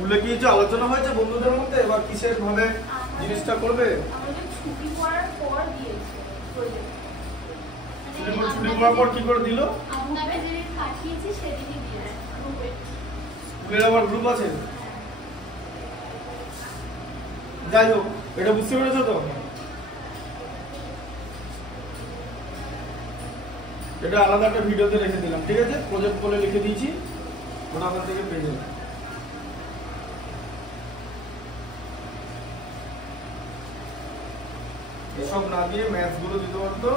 স্কুলে কি কিছু আলোচনা হয়েছে বন্ধুদের মধ্যে এবার কিসের ভাবে জিনিসটা করবে? আমাদের ছুটি পড়ার পর দিয়েছে প্রজেক্ট। ছুটি পড়ার পর কি করে দিল? আপনাকে যেদিন পাঠিয়েছি সেদিনই দিয়েছে গ্রুপে। স্কুলের আবার গ্রুপ আছে? যাই হোক, এটা বুঝতে পেরেছো তো? এটা আলাদা একটা ভিডিওতে রেখে দিলাম, ঠিক আছে? প্রজেক্ট বলে লিখে দিয়েছি, ওটা ওখান থেকে পেয়ে যাবে। এসব না দিয়ে ম্যাথস গুলো দিতে পারতো,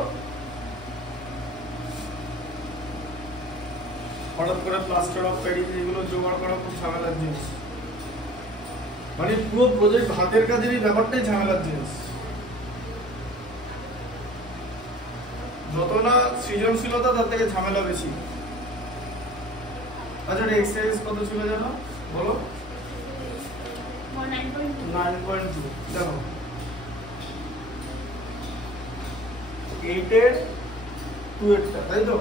হঠাৎ করে প্লাস্টার অফ প্যারিস এগুলো জোগাড় করা খুব ঝামেলার জিনিস। মানে পুরো প্রজেক্ট হাতের কাজেরই ব্যাপারটাই ঝামেলার জিনিস। যত না সৃজনশীলতা তার থেকে ঝামেলা বেশি। আচ্ছা, এক্সারসাইজ কত ছিল জানো? বলো। 9.2। দেখো 8 এর 2 এরটা, তাই তো?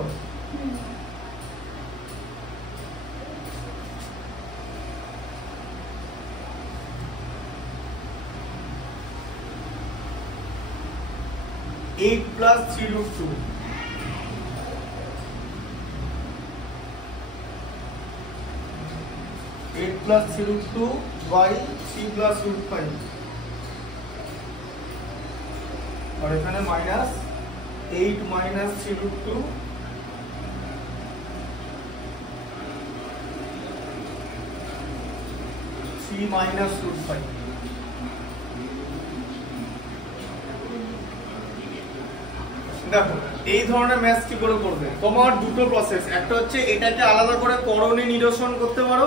(8 + 3√2) 8 + 3√2 by 3 + √5, और এখানে -8 - 3√2 3 - √5। দেখো এই ধরনের ম্যাথস কি করে করবে? তোমার দুটো প্রসেস, একটা হচ্ছে এটাকে আলাদা করে করণে নিরসন করতে পারো,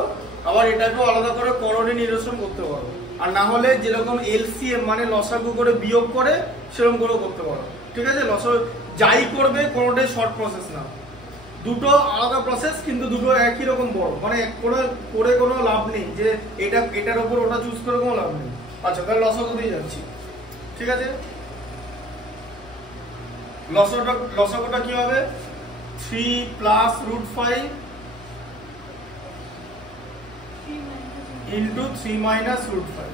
আবার এটাকেও আলাদা করে করণে নিরসন করতে পারো। আর না হলে যেরকম এলসিএম মানে লসাগু করে বিয়োগ করে সেরকম করেও করতে পারো, ঠিক আছে? যাই করবে কোনোটাই শর্ট প্রসেস না, দুটো আলাদা প্রসেস, কিন্তু দুটো একই রকম বড়। মানে করে কোনো লাভ নেই যে এটার উপর ওটা চুজ করে কোনো লাভ নেই। আচ্ছা, তাহলে লসাগু দিয়ে যাচ্ছি, ঠিক আছে? লসাগুটা কি হবে? 3 + √5 into 3 - √5।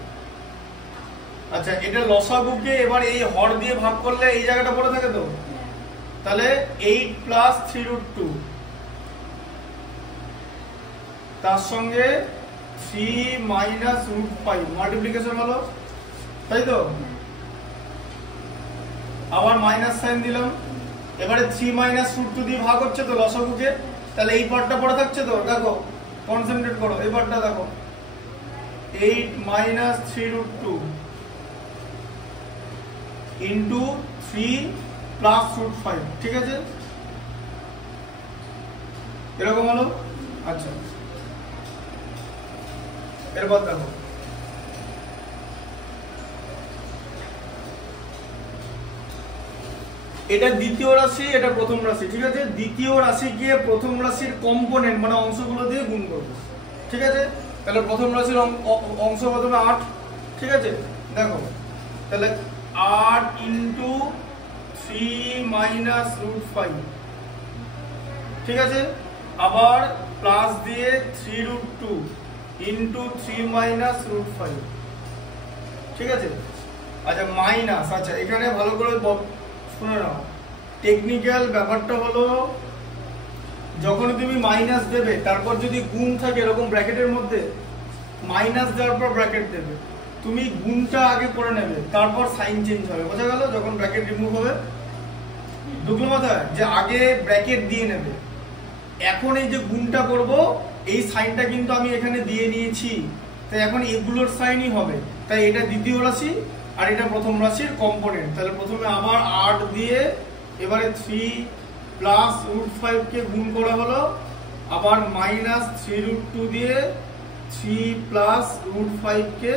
আচ্ছা, এটা লসাগুকে এবার এই হর দিয়ে ভাগ করলে এই জায়গাটা পড়ে থাকে তো, তাহলে 8 + 3√2 তার সঙ্গে 3 - √5 মাল্টিপ্লিকেশন হলো, তাই তো? আবার মাইনাস সাইন দিলাম, এবারে 3 - √2 দিয়ে ভাগ হচ্ছে তো লসাগুকে, তাহলে এই পার্টটা পড়ে থাকছে তো। দেখো, কনসেন্ট্রেট করো, এই পার্টটা দেখো, 8 - 3√2 into 3 + √5, ঠিক আছে? এরকম হলো। আচ্ছা, এরপর দেখো এটা দ্বিতীয় রাশি, এটা প্রথম রাশি, ঠিক আছে? দ্বিতীয় রাশি গিয়ে প্রথম রাশির কম্পোনেন্ট মানে অংশগুলো দিয়ে গুণ করবো, ঠিক আছে? তাহলে প্রথম রাশির অংশ প্রথমে 8, ঠিক আছে? দেখো তাহলে 8 into 3 - √5, ঠিক আছে? আবার প্লাস দিয়ে 3√2 into 3 - √5, ঠিক আছে? আচ্ছা, মাইনাস। আচ্ছা, এখানে ভালো করে শুনে নাও, টেকনিক্যাল ব্যাপারটা হলো যখন তুমি মাইনাস দেবে তারপর যদি গুণ থাকে এরকম ব্র্যাকেটের মধ্যে, মাইনাস দেওয়ার পর ব্র্যাকেট দেবে, তুমি গুণটা আগে করে নেবে, তারপর সাইন চেঞ্জ হবে, বোঝা গেল? যখন ব্র্যাকেট রিমুভ হবে, ঢুকলো মাথায় যে আগে ব্র্যাকেট দিয়ে নেবে। এখন এই যে গুণটা করব, এই সাইনটা কিন্তু আমি এখানে দিয়ে নিয়েছি, তাই এখন এগুলোর সাইনই হবে। তাই এটা দ্বিতীয় রাশি আর এটা প্রথম রাশির কম্পোনেন্ট। তাহলে প্রথমে আবার 8 দিয়ে এবারে 3 + √5 কে গুণ করা হলো, আবার -3√2 দিয়ে 3 + √5 কে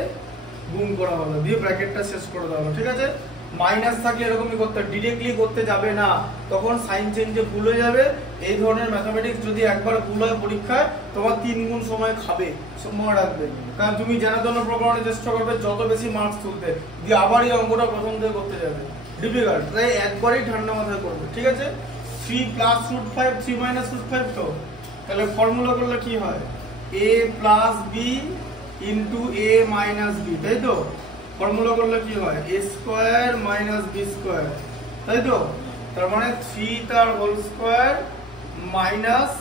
গুণ করা হলো, দিয়ে ব্র্যাকেটটা শেষ করে দেওয়া হলো, ঠিক আছে? মাইনাস থাকলে এরকমই করতে, ডিরেক্টলি করতে যাবে না, তখন সাইন চেঞ্জে ভুল হয়ে যাবে। এই ধরনের ম্যাথমেটিক্স যদি একবার ভুল হয় পরীক্ষায়, তোমার 3 গুণ সময় খাবে, সময় রাখবে। কারণ তুমি জানা ধন্য প্রকরণে চেষ্টা করবে যত বেশি মার্কস তুলতে, দিয়ে আবার এই অঙ্কটা প্রথম থেকে করতে যাবে, ডিফিকাল্ট। তাই একবারই ঠান্ডা মাথায় করবে, ঠিক আছে? 3 + √5 3 - √5 তো, তাহলে ফর্মুলা করলে কি হয়? a + b into a minus b, তাই তো? ফর্মুলা করলে কি হয়? A square minus b square, তাই তো? তার মানে 3 তার হোল স্কোয়ার মাইনাস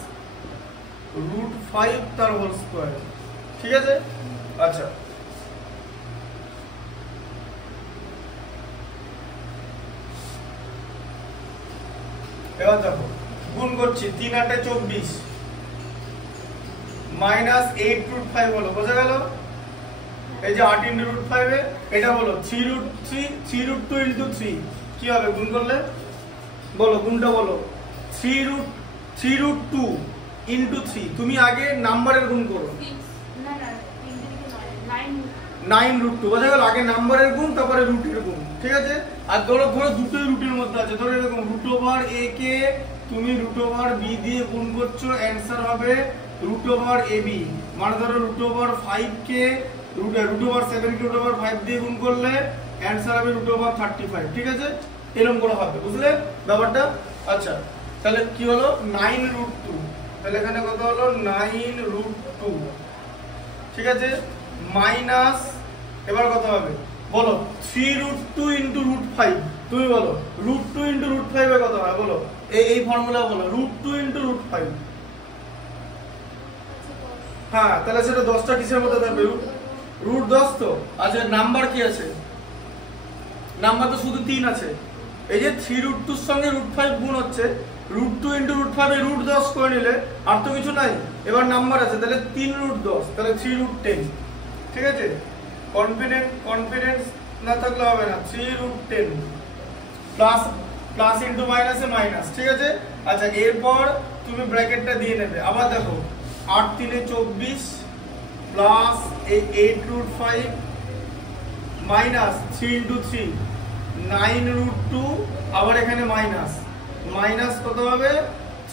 √5 তার হোল স্কোয়ার, ঠিক আছে? আচ্ছা, এবার দেখো গুণ করছি, 3 8 24 মাইনাস 8√5 হলো, বোঝা গেল? এই যে 8 ইন্টু √5 এটা হলো 3√2 ইন্টু 3, কি হবে গুণ করলে? বলো গুণটা বলো। 3√2 ইন্টু 3, তুমি আগে নাম্বারের গুণ করো। 9√2, বোঝা গেল? আগে নাম্বারের গুণ তারপরে রুটের গুণ, ঠিক আছে? আর ধরো দুটোই রুটের মধ্যে আছে, ধরো এরকম √a কে তুমি √b দিয়ে গুণ করছো, অ্যান্সার হবে √ab। মানে ধরো √5 কে √7 কে √5 দিয়ে গুণ করলে অ্যান্সার হবে √35, ঠিক আছে? এরকম করে হবে, বুঝলে ব্যাপারটা? আচ্ছা, তাহলে কি হলো? 9√2, তাহলে এখানে কত হলো? 9√2, ঠিক আছে? মাইনাস, এবার কত হবে বলো? 3√2 ইন্টু √5, তুমি বলো √2 ইন্টু √5 এ কত হয় বলো? এই ফর্মুলা বলো, √2 ইন্টু √5। হ্যাঁ, তাহলে সেটা 10টা কিসের মধ্যে থাকবে? √10 তো। আচ্ছা, নাম্বার কি আছে? নাম্বার তো শুধু 3 আছে। এই যে 3√2 এর সঙ্গে √5 গুণ হচ্ছে, √2 ইন্টু √5 এ √10 করে নিলে আর তো কিছু নাই। এবার নাম্বার আছে, তাহলে 3√10, তাহলে 3√10, ঠিক আছে? কনফিডেন্স না থাকলে হবে না। 3√10 প্লাস ইন্টু মাইনাসে মাইনাস, ঠিক আছে? আচ্ছা, এরপর তুমি ব্র্যাকেটটা দিয়ে নেবে। আবার দেখো 8 3 24 প্লাস 8√5 মাইনাস 3 ইন্টু 3 9√2, আবার এখানে মাইনাস কত হবে?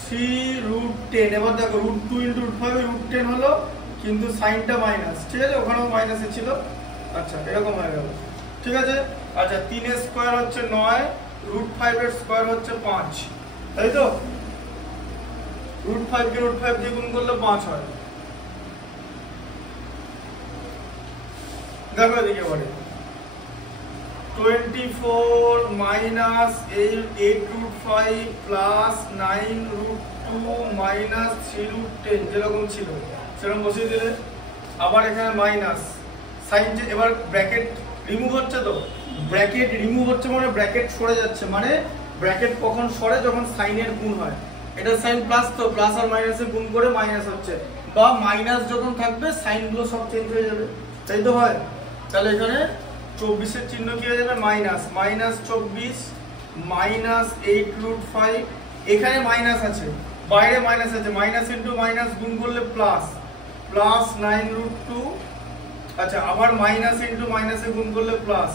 3√10। এবার দেখো √2 ইন্টু √5 √10 হলো, কিন্তু সাইনটা মাইনাস, ঠিক আছে? ওখানেও মাইনাসে ছিল। আচ্ছা, এরকম হয়ে গেল, ঠিক আছে? আচ্ছা, 3 এর স্কয়ার হচ্ছে 9, √5 এর স্কয়ার হচ্ছে 5, তাই তো? √5 কে √5 দিয়ে গুণ করলে 5 হয়। দেখো এদিকে বলে 24 মাইনাস 8√5 প্লাস 9√2 মাইনাস 3√10, যেরকম ছিল সেরকম বসিয়ে দিলে। আবার এখানে মাইনাস সাইন, এবার ব্র্যাকেট রিমুভ হচ্ছে, তো ব্র্যাকেট রিমুভ হচ্ছে মানে ব্র্যাকেট সরে যাচ্ছে। মানে ব্র্যাকেট কখন সরে? যখন সাইনের গুণ হয়। এটা সাইন প্লাস, তো প্লাস আর মাইনাসে গুণ করে মাইনাস হচ্ছে, বা মাইনাস যখন থাকবে সাইনগুলো সব চেঞ্জ হয়ে যাবে, তাই তো হয়? তাহলে এখানে 24 এর চিহ্ন কি হয়ে যাবে? মাইনাস, -24 মাইনাস 8√5, এখানে মাইনাস আছে, বাইরে মাইনাস আছে, মাইনাস ইন্টু মাইনাস গুণ করলে প্লাস 9√2। আচ্ছা, আবার মাইনাস ইন্টু মাইনাসে গুণ করলে প্লাস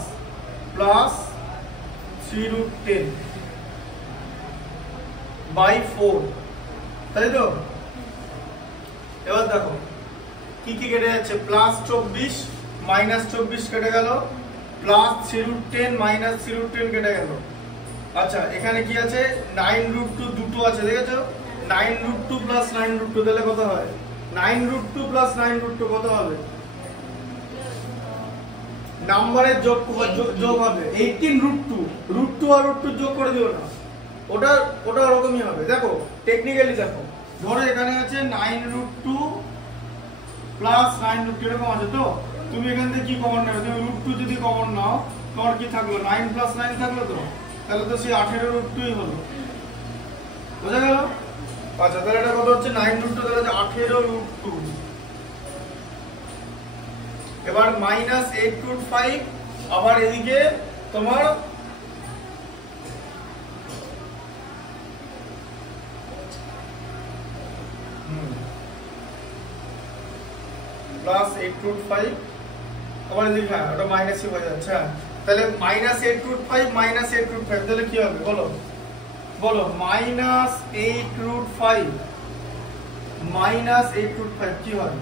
3√10 বাই 4, তাই তো? এবার দেখো কি কি কেটে যাচ্ছে? +24 -24 কেটে গেল, +3√10 -3√10 কেটে গেল। আচ্ছা, এখানে কি আছে? 9√2 দুটো আছে, দেখেছো? 9√2 প্লাস 9√2, তাহলে কত হয়? 9√2 প্লাস 9√2 কত হবে? নাম্বারের যোগ হবে 18√2, √2 আর √2 যোগ করে দিও না, ওটা ওরকমই হবে। দেখো টেকনিক্যালি দেখো, ধরো এখানে আছে 9√2 প্লাস 9√2, এরকম আছে তো? তুমি এখান থেকে কি কমন নেবে? তুমি √2 যদি কমন নাও, তোমার কি থাকলো? 9 প্লাস 9 থাকলো, তো তাহলে তো সেই 18√2ই হলো, বোঝা গেল? আচ্ছা, তাহলে এটা কত হচ্ছে? 9√2, তাহলে 18√2। এবার -8√5, আবার এদিকে তোমার +8√5, আবার এদিকে হ্যাঁ ওটা মাইনাসই হয়ে যাচ্ছে। হ্যাঁ, তাহলে -8√5 -8√5, তাহলে কি হবে বলো? -8√5 -8√5 কি হয়?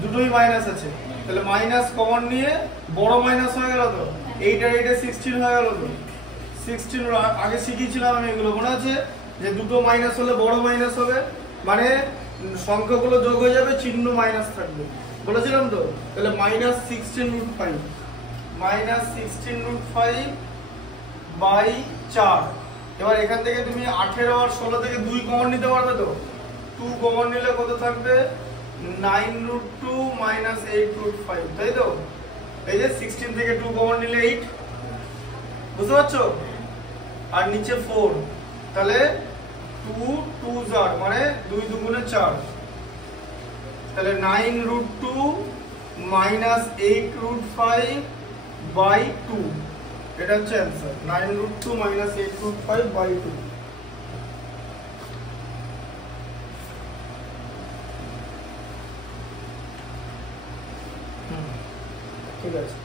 দুটোই মাইনাস আছে, তাহলে মাইনাস কমন নিয়ে বড় মাইনাস হয়ে গেল, তো 8 আর 8 16 হয়ে গেল, তো 16 আগে শিখিয়েছিলাম আমি, এগুলো মনে আছে? যে দুটো মাইনাস হলে বড় মাইনাস হবে, মানে সংখ্যাগুলো যোগ হয়ে যাবে, চিহ্ন মাইনাস থাকবে, বলেছিলাম তো। তাহলে -16√5 -16√5 বাই 4। এবার এখান থেকে তুমি 18 আর 16 থেকে 2 কমন নিতে পারবে তো। 2 কমন নিলে কত থাকবে? 9√2 -8√5, তাই তো। এই যে 16 থেকে 2 কমন নিলে 8, বুঝতে পারছো? আর নিচে 4, তাহলে 2 2s are মানে 2 দুগুণে 4, তাহলে 9√2 -8√5 বাই 2, এটা হচ্ছে অ্যান্সার। 9√2 -8√5 বাই 2। ঠিক আছে,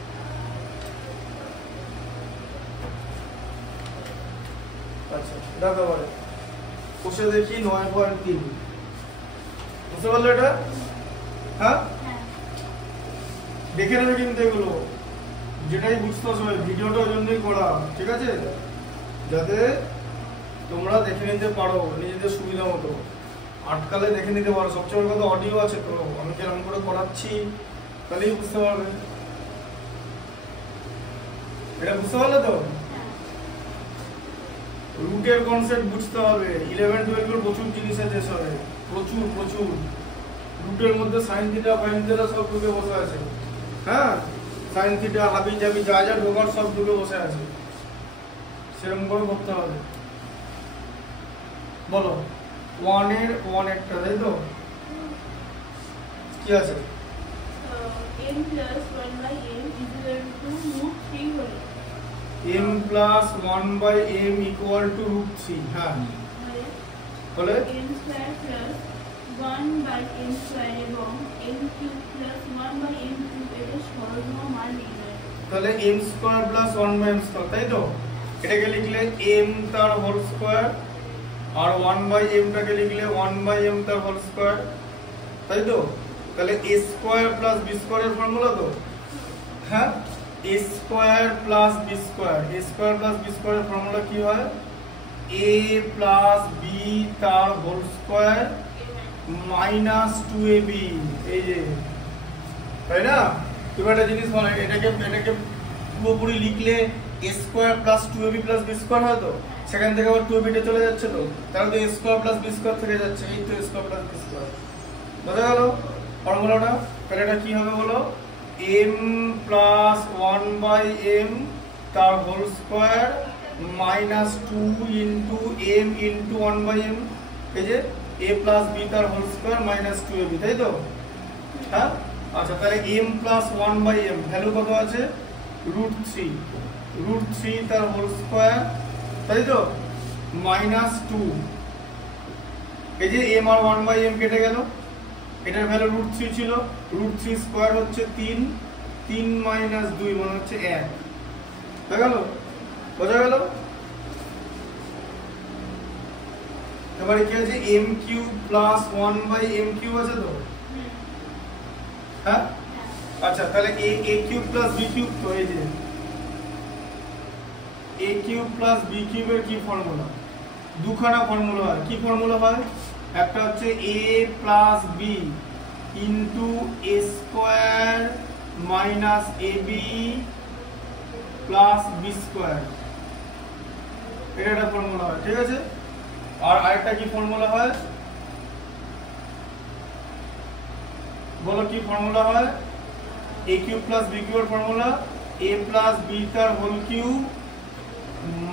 আচ্ছা দেখো এবারে কষে দেখি 9.3, বুঝতে পারলে এটা? হ্যাঁ, দেখে নেবে কিন্তু এগুলো, যেটাই বুঝতে হবে ভিডিওটা ওই জন্যই করা, ঠিক আছে, যাতে তোমরা দেখে নিতে পারো নিজেদের সুবিধা মতো, আটকালে দেখে নিতে পারো। সবচেয়ে বড় কথা অডিও আছে তো, আমি যেরকম করে করাচ্ছি তাহলেই বুঝতে পারবে। এটা বুঝতে পারলে তো? রুটের কনসেপ্ট বুঝতে হবে। 11 12 এর প্রচুর জিনিস আছে সবে, প্রচুর প্রচুর। রুটের মধ্যে সাইন থিটা ফাইন থিটা সব ঢুকে বসে আছে। হ্যাঁ, সাইন থিটা হাবি জাবি যা যা ঢোকার সব ঢুকে বসে আছে, সেরকম করে করতে হবে। বলো 1 এর 1 একটা, তাই তো? কি আছে? m plus 1/m is equal to √3 হলে m plus 1/m equal to √3, হ্যাঁ বলে m square plus 1/m square এবং m cube plus 1/m cube এর সহগ মান নির্ণয়। তাহলে m square plus 1/m square, তাই তো? এটাকে লিখলে m তার হোল স্কয়ার, আর 1/m টাকে লিখলে 1/m তার হোল স্কয়ার, তাই তো? তাহলে a স্কয়ার প্লাস b স্কয়ারের ফর্মুলা তো, হ্যাঁ, a square plus b square, a square plus b স্কয়ারের ফর্মুলা কি হয়? a প্লাস b তার হোল স্কয়ার মাইনাস 2ab, এই যে, তাই না? তুমি একটা জিনিস বলো, এটাকে পুরোপুরি লিখলে a square plus 2ab plus b square হয় তো, সেখান থেকে আবার 2ab টা চলে যাচ্ছে তো, তাহলে তো a square plus b square থেকে যাচ্ছে, এই তো a square plus b square. বোঝা গেল ফর্মুলাটা? তাহলে এটা কি হবে বলো? m প্লাস 1/m তার whole square minus 2 into m into 1/m, এই যে a প্লাস b তার হোল স্কয়ার মাইনাস 2ab, তাই তো? হ্যাঁ, আচ্ছা, তাহলে m প্লাস 1/m ভ্যালু কত আছে? √3, √3 তার হোল স্কয়ার, তাই তো, মাইনাস 2, এই যে m আর 1/m কেটে গেল, এটার ভ্যালু √3 ছিল, √3 স্কয়ার হচ্ছে 3, 3 মাইনাস 2 মানে হচ্ছে 1, হয়ে গেল? বোঝা গেল? এবারে কি আছে? m cube plus 1/m cube আছে তো, হ্যাঁ, আচ্ছা, তাহলে a cube plus b cube, তো এই যে a কিউব প্লাস b কিউবের কি ফর্মুলা? দুখানা ফর্মুলা হয়। কি ফর্মুলা হয়? একটা হচ্ছে a plus b into a square minus ab plus b square, এটা একটা ফর্মুলা হয়, ঠিক আছে? আর আরেকটা কি ফর্মুলা হয় বলো? কি ফর্মুলা হয়? a কিউব প্লাস b কিউবের ফর্মুলা a প্লাস b তার whole cube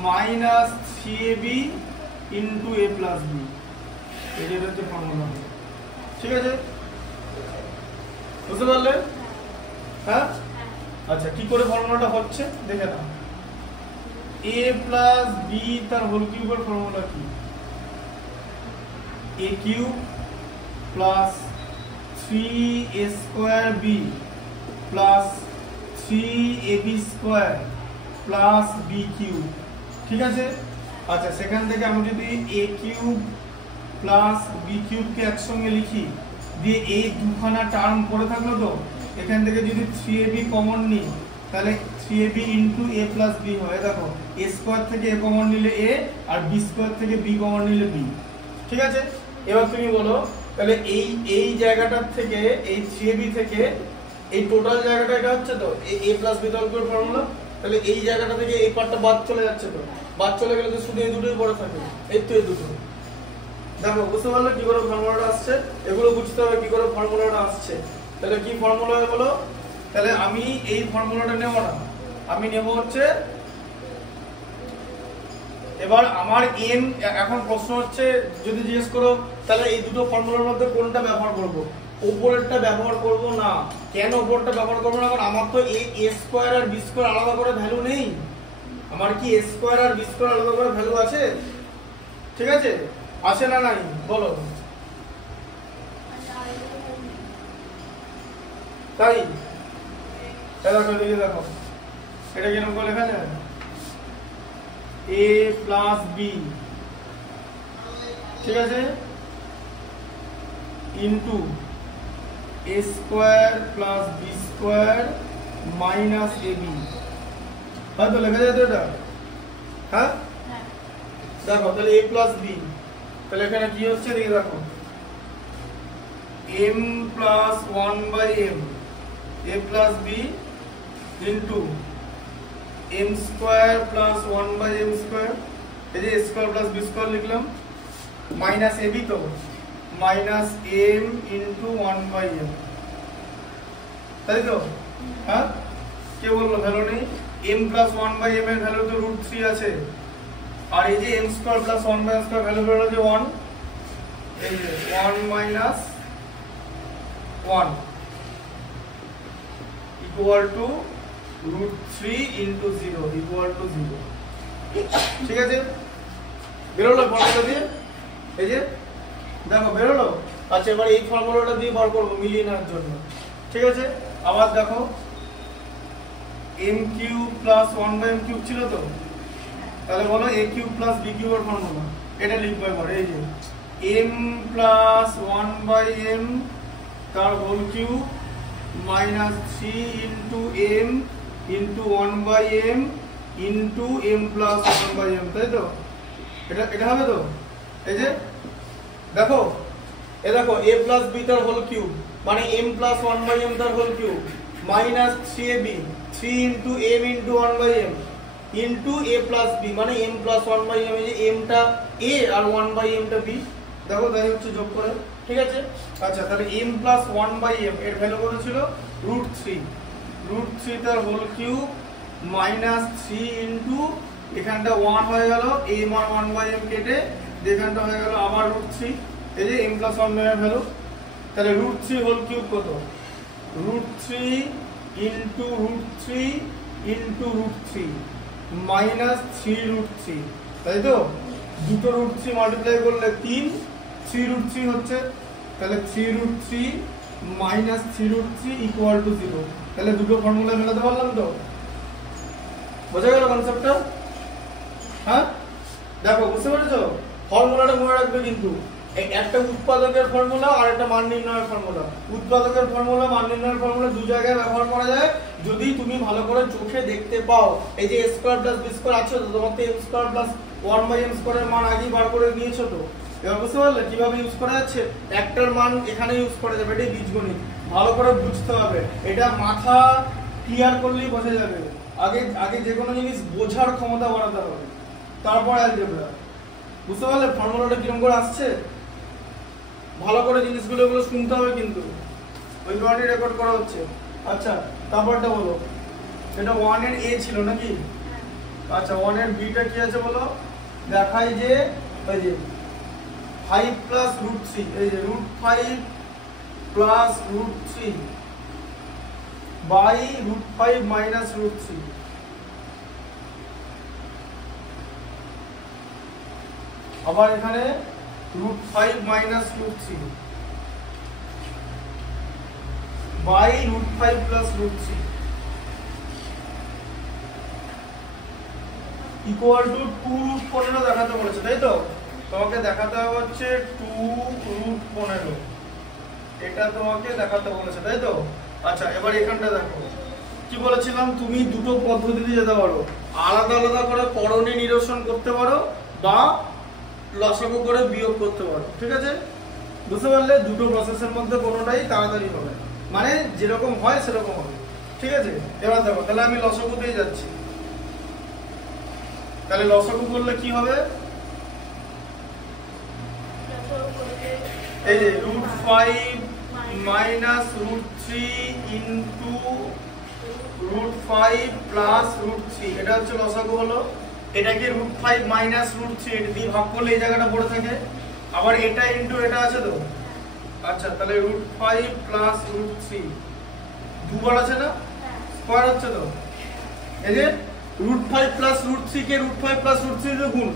minus 3ab into a plus b, এটা হচ্ছে ফর্মুলা, ঠিক আছে? বুঝতে পারলে? হ্যাঁ, আচ্ছা, কি করে ফর্মুলাটা হচ্ছে দেখে নাও। a প্লাস b তার হোল কিউবের ফর্মুলা কি? a cube plus 3a square b plus 3ab square plus b cube, ঠিক আছে? আচ্ছা, সেখান থেকে আমি যদি a কিউব প্লাস b কিউবকে একসঙ্গে লিখি, দিয়ে এই দুখানা টার্ম পড়ে থাকলো তো, এখান থেকে যদি 3ab কমন নিই, তাহলে 3ab into a plus b হয়। দেখো, a স্কয়ার থেকে a কমন নিলে a, আর b স্কয়ার থেকে b কমন নিলে b, ঠিক আছে? এবার তুমি বলো তাহলে এই জায়গাটার থেকে এই 3ab থেকে এই টোটাল জায়গাটা এটা হচ্ছে তো a প্লাস b তরফের ফর্মুলা। তাহলে এই জায়গাটা থেকে এই পার্টটা বাদ চলে যাচ্ছে, তো বাদ চলে গেলে তো শুধু এই দুটোই পড়ে থাকে, এই তো এই দুটো। দেখো বুঝতে পারলে কি করে ফর্মুলাটা আসছে, এগুলো বুঝতে হবে কি করে ফর্মুলাটা আসছে। তাহলে কি ফর্মুলা হলো, তাহলে আমি এই ফর্মুলাটা নেব না, আমি নেব হচ্ছে, এবার আমার এম, এখন প্রশ্ন হচ্ছে যদি জিজ্ঞেস করো তাহলে এই দুটো ফর্মুলার মধ্যে কোনটা ব্যবহার করব, উপরেরটা ব্যবহার করব না। কেন উপরেরটা ব্যবহার করব না, কারণ আমার তো a স্কয়ার আর b স্কয়ার আলাদা করে ভ্যালু নেই। আমার কি a স্কয়ার আর b স্কয়ার আলাদা করে ভ্যালু আছে? ঠিক আছে, আছে না নাই বলো? তাই দেখো দিকে দেখো, এটা কিরকম করে লেখা যায়, a প্লাস b, ঠিক আছে, into a square plus b square minus ab, হয়তো লেখা যায় তো এটা? হ্যাঁ দেখো তাহলে a প্লাস b, তাহলে এখানে কি হচ্ছে দেখে দেখো, m plus 1/m a plus b into m square plus 1/m square, এই যে a square plus b square লিখলাম, মাইনাস ab তো মাইনাস m ইন্টু 1/m, তাই তো? হ্যাঁ, কে বললো ভ্যালু নেই? m প্লাস 1/m এর ভ্যালু তো √3 আছে, আর এই যে m square plus 1/m square value হলো যে 1, এই যে 1 minus 1 equal two √3 into 0 equal to 0। ঠিক আছে, বেরোলো ফর্মুলা দিয়ে, এই যে দেখো বেরোলো। আচ্ছা এবার এই ফর্মুলাটা দিয়ে বার করবো মিলিয়ে নেওয়ার জন্য। ঠিক আছে, আবার দেখো m cube plus 1/m cube ছিল তো, তাহলে বলো a cube plus b cube এর ফর্মুলা, এটা লিখবো এবার, এই যে m প্লাস 1/m তার whole cube minus 3 into m into 1/m into m plus 1/m, তাই তো? এটা হবে তো? এই যে দেখো, এ দেখো a প্লাস b তার হোল কিউব মানে m প্লাস 1/m তার whole cube minus 3ab 3 into m into 1/m into a plus b মানে m প্লাস 1/m, এই যে m টা a আর 1/m টা b, দেখো তাই হচ্ছে যোগ করে। ঠিক আছে, আচ্ছা তাহলে m প্লাস 1/m এর ভ্যালু কত ছিল? √3, √3 তার হোল কিউব মাইনাস 3 ইন্টু এখানটা 1 হয়ে গেল, m আর 1/m কেটে এখানটা হয়ে গেল আবার √3, এই যে m প্লাস 1/m এর ভ্যালু। তাহলে √3 হোল কিউব কত? √3 ইন্টু √3 ইন্টু √3 মাইনাস 3√3, তাই তো? দুটো √3 মাল্টিপ্লাই করলে 3, 3√3 হচ্ছে, তাহলে 3√3 মাইনাস 3√3 ইকুয়াল টু 0। তাহলে দুটো ফর্মুলা মেলাতে পারলাম তো? বোঝা গেল কনসেপ্টটা? হ্যাঁ দেখো বুঝতে পেরেছো? ফর্মুলাটা মনে রাখবে কিন্তু, একটা উৎপাদকের ফর্মুলা আর একটা মান নির্ণয়ের ফর্মুলা। উৎপাদকের ফর্মুলা মান নির্ণয়ের ফর্মুলা দু জায়গায় ব্যবহার করা যায় যদি তুমি ভালো করে চোখে দেখতে পাও। এই যে a square plus b square আছে তো, তোমার তো m স্কয়ার প্লাস 1/m স্কয়ারের মান আগেই বার করে নিয়েছো তো, এবার বুঝতে পারলে কিভাবে ইউজ করা যাচ্ছে? একটার মান এখানে ইউজ করা যাবে, এটাই বীজগণিত, ভালো করে বুঝতে হবে, এটা মাথা ক্লিয়ার করলেই বোঝা যাবে। আগে যে কোনো জিনিস বোঝার ক্ষমতা বাড়াতে হবে, তারপর অ্যালজেব্রা। বুঝতে পারলে ফর্মুলাটা কিরকম করে আসছে? ভালো করে জিনিসগুলো এগুলো শুনতে হবে কিন্তু, ওই কারণে রেকর্ড করা হচ্ছে। আচ্ছা তারপরটা বলো, এটা 1 এর a ছিল নাকি? আচ্ছা 1 এর b টা কি আছে বলো? দেখাই যে এই যে 5 প্লাস √3, এই যে √5 প্লাস √3 বাই √5 মাইনাস √3, আবার এখানে √5 minus √3 by √5 plus √3 equal to 2√15 দেখাতে বলেছে, তাই তো? তোমাকে দেখাতে হবে হচ্ছে 2√15, এটা তোমাকে দেখাতে বলেছে, তাই তো? আচ্ছা এবার এখানটা দেখো কি বলেছিলাম, তুমি দুটো পদ্ধতিতে যেতে পারো, আলাদা আলাদা করে করণী নিরসন করতে পারো বা লসাগু করে বিয়োগ করতে পারো। ঠিক আছে, বুঝতে পারলে? দুটো প্রসেসের মধ্যে কোনোটাই তাড়াতাড়ি হবে, মানে যেরকম হয় সেরকম হবে। ঠিক আছে, এবার দেখো তাহলে আমি লসাগুতেই যাচ্ছি। তাহলে লসাগু করলে কি হবে? এই যে √5 মাইনাস √3 ইন্টু √5 প্লাস √3, এটা হচ্ছে লসাগু হলো। এটাকে √5 মাইনাস √3 এটা দিয়ে ভাগ করলে এই জায়গাটা পড়ে থাকে, আবার এটা ইন্টু এটা আছে তো। আচ্ছা, তাহলে √5 প্লাস √3 দুবার আছে না, স্কয়ার হচ্ছে তো। এই যে √5 প্লাস √3 কে √5 প্লাস √3 দিয়ে গুণ,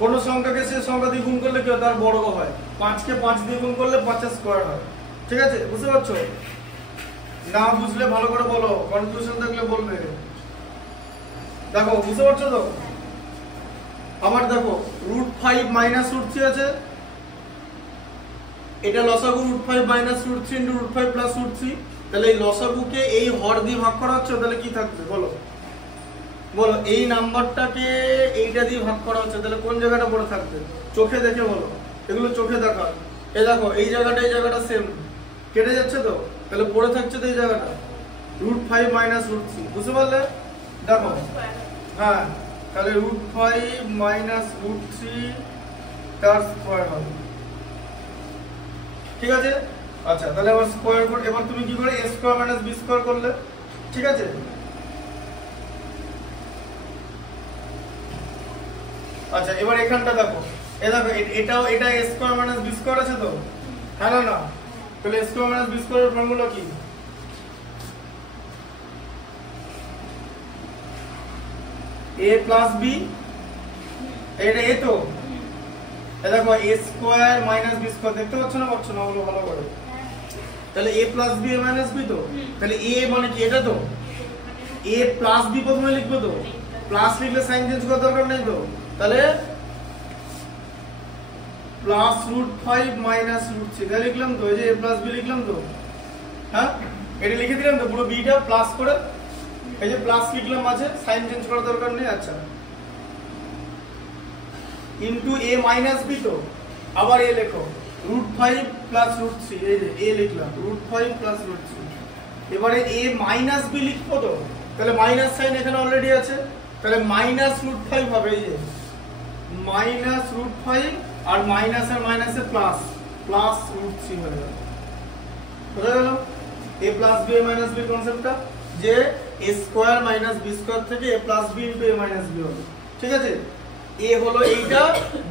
কোন সংখ্যাকে সে সংখ্যা দিয়ে গুণ করলে কি হয়? তার বর্গ হয়। 5 কে 5 দিয়ে গুণ করলে 5 এর স্কয়ার হয়। ঠিক আছে, বুঝতে পারছো? না বুঝলে ভালো করে বলো, কনফিউশন থাকলে বলবে। দেখো বুঝতে পারছো তো? আবার দেখো √5 মাইনাস √3 আছে, এটা লসাগু √5 মাইনাস √3 ইন্টু √5 প্লাস √3। তাহলে এই লসাগুকে এই হর দিয়ে ভাগ করা হচ্ছে, তাহলে কি থাকবে বলো? বলো, এই নাম্বারটাকে এইটা দিয়ে ভাগ করা হচ্ছে, তাহলে কোন জায়গাটা পড়ে থাকবে? চোখে দেখে বলো, এগুলো চোখে দেখা। এই দেখো এই জায়গাটা সেম কেটে যাচ্ছে তো, তাহলে পড়ে থাকছে তো এই জায়গাটা √5 মাইনাস √3। বুঝতে পারলে? দেখো হ্যাঁ, তাহলে √5 মাইনাস √3 তার স্কয়ার হবে। ঠিক আছে, আচ্ছা তাহলে আবার স্কয়ার করে, এবার তুমি কি করে? a square minus b square করলে। ঠিক আছে, আচ্ছা এবার এখানটা দেখো, দেখো এটাও এটা a square minus b square আছে তো, হ্যাঁ না? তাহলে a স্কয়ার মাইনাস b স্কয়ারের ফর্মুলা কি? a প্লাস b, এটা a তো। দেখো a square minus b square, দেখতে পাচ্ছ না? পাচ্ছ না? বলো ভালো করে। তাহলে a plus b a minus b তো, তাহলে a মানে কি? এটা তো a প্লাস b প্রথমে লিখবো তো, প্লাস লিখলে সাইন চেঞ্জ করার দরকার নেই তো। তাহলে প্লাস √5 মাইনাস √3 এটা লিখলাম তো, এই যে a প্লাস b লিখলাম তো, হ্যাঁ এটা লিখে দিলাম তো পুরো bটা প্লাস করে, এই যে প্লাস লিখলাম মাঝে, সাইন চেঞ্জ করার দরকার নেই। আচ্ছা, ইনটু a মাইনাস b তো, আবার a লেখো √5 প্লাস √3, এই যে a লিখলাম √5 প্লাস √3। এবারে a মাইনাস b লিখবো তো, তাহলে মাইনাস সাইন এখানে অলরেডি আছে, তাহলে মাইনাস √5 হবে, এই যে মাইনাস √5 আর মাইনাস আর মাইনাসে প্লাস, প্লাস √3 হয়ে গেল। বুঝা গেল a plus b a minus b কনসেপ্টটা, যে a square minus b square থেকে a plus b into a minus b হবে। ঠিক আছে, a হলো এইটা,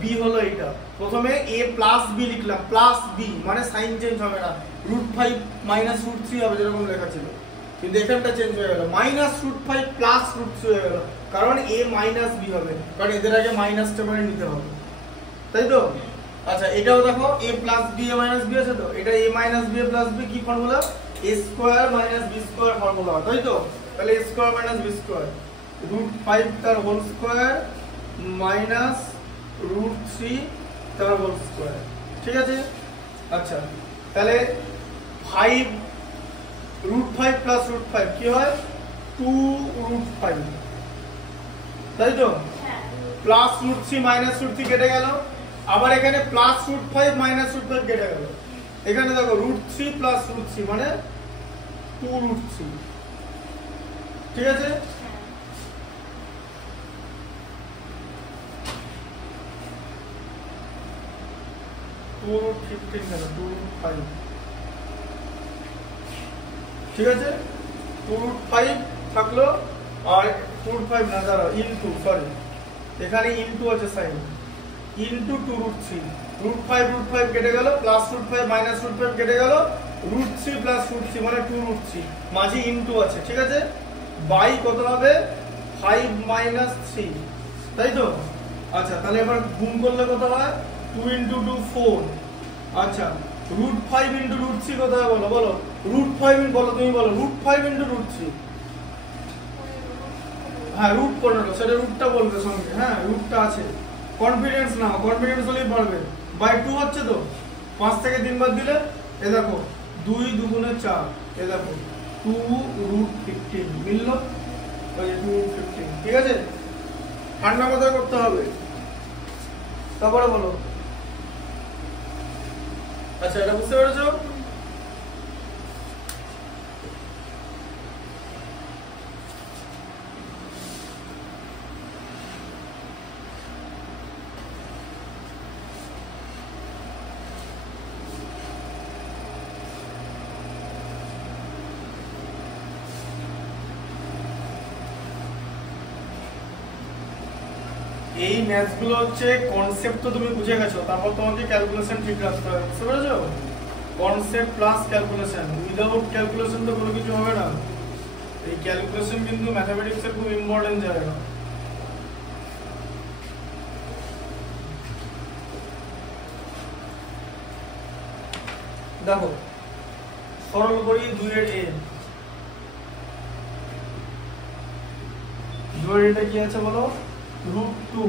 b হলো এইটা। প্রথমে a প্লাস b লিখলাম, প্লাস b মানে সাইন চেঞ্জ হবে না, √5 মাইনাস √3 হবে যেরকম লেখা ছিল, কিন্তু এখানটা চেঞ্জ হয়ে গেল, মাইনাস √5 প্লাস √3 হয়ে গেল, কারণ a মাইনাস b হবে, কারণ এদের আগে মাইনাসটা মানে নিতে হবে, তাই তো? আচ্ছা এটাও দেখো a plus b a minus b আছে তো, এটা a minus b a plus b কি formula? a square minus b square formula, তাই তো? তাহলে a square minus b square √5 তার হোল স্কয়ার মাইনাস √3 তার হোল স্কয়ার। ঠিক আছে, আচ্ছা তাহলে 5 √5 প্লাস √5 কি হয়? 2√5, তাই তো? প্লাস √3 মাইনাস √3 কেটে গেল, আবার এখানে প্লাস √5 মাইনাস √5 কেটে গেল, এখানে দেখো √3 প্লাস √3 মানে 2√3। ঠিক আছে, ঠিক আছে 2√5 থাকলো, আর 2√5 না দাঁড়াও ইনটু, সরি এখানে ইনটু আছে সাইন, ইনটু 2√3, √5 কেটে গেল, প্লাস √5 মাইনাস √5 কেটে গেল, √3 প্লাস √3 মানে 2√3, মাঝে ইনটু আছে। ঠিক আছে, বাই কত হবে? 5 মাইনাস 3, তাই তো? আচ্ছা তাহলে এবার গুণ করলে কত হয়? 2 ইনটু 2 4। আচ্ছা √5 ইনটু √3 কত হয় বলো? বলো √5 বলো, তুমি বলো √5 ইনটু √3, হ্যাঁ √15, সেটা রুটটা বলবে সঙ্গে, হ্যাঁ রুটটা আছে, কনফিডেন্স নাও, কনফিডেন্স হলেই পারবে। বাই 2 হচ্ছে তো, 5 থেকে 3 বাদ দিলে এ দেখো 2 2 গুণে 4, এ দেখো 2√15 মিললো, ওই 2√15। ঠিক আছে, ঠান্ডা মাথায় করতে হবে, তারপরে বলো আচ্ছা এটা বুঝতে পেরেছো? এই ম্যাথগুলো হচ্ছে কনসেপ্ট তো তুমি বুঝে গেছো, তারপর তোমাকে ক্যালকুলেশন ঠিক রাখতে হবে, বুঝতে পেরেছো? Concept plus calculation, without calculation তো কোনো কিছু হবে না। এই ক্যালকুলেশন কিন্তু ম্যাথমেটিক্সের খুব ইম্পর্টেন্ট জায়গা। দেখো সরল করি 2 এর a, 2 এর এটা কি আছে বলো? √2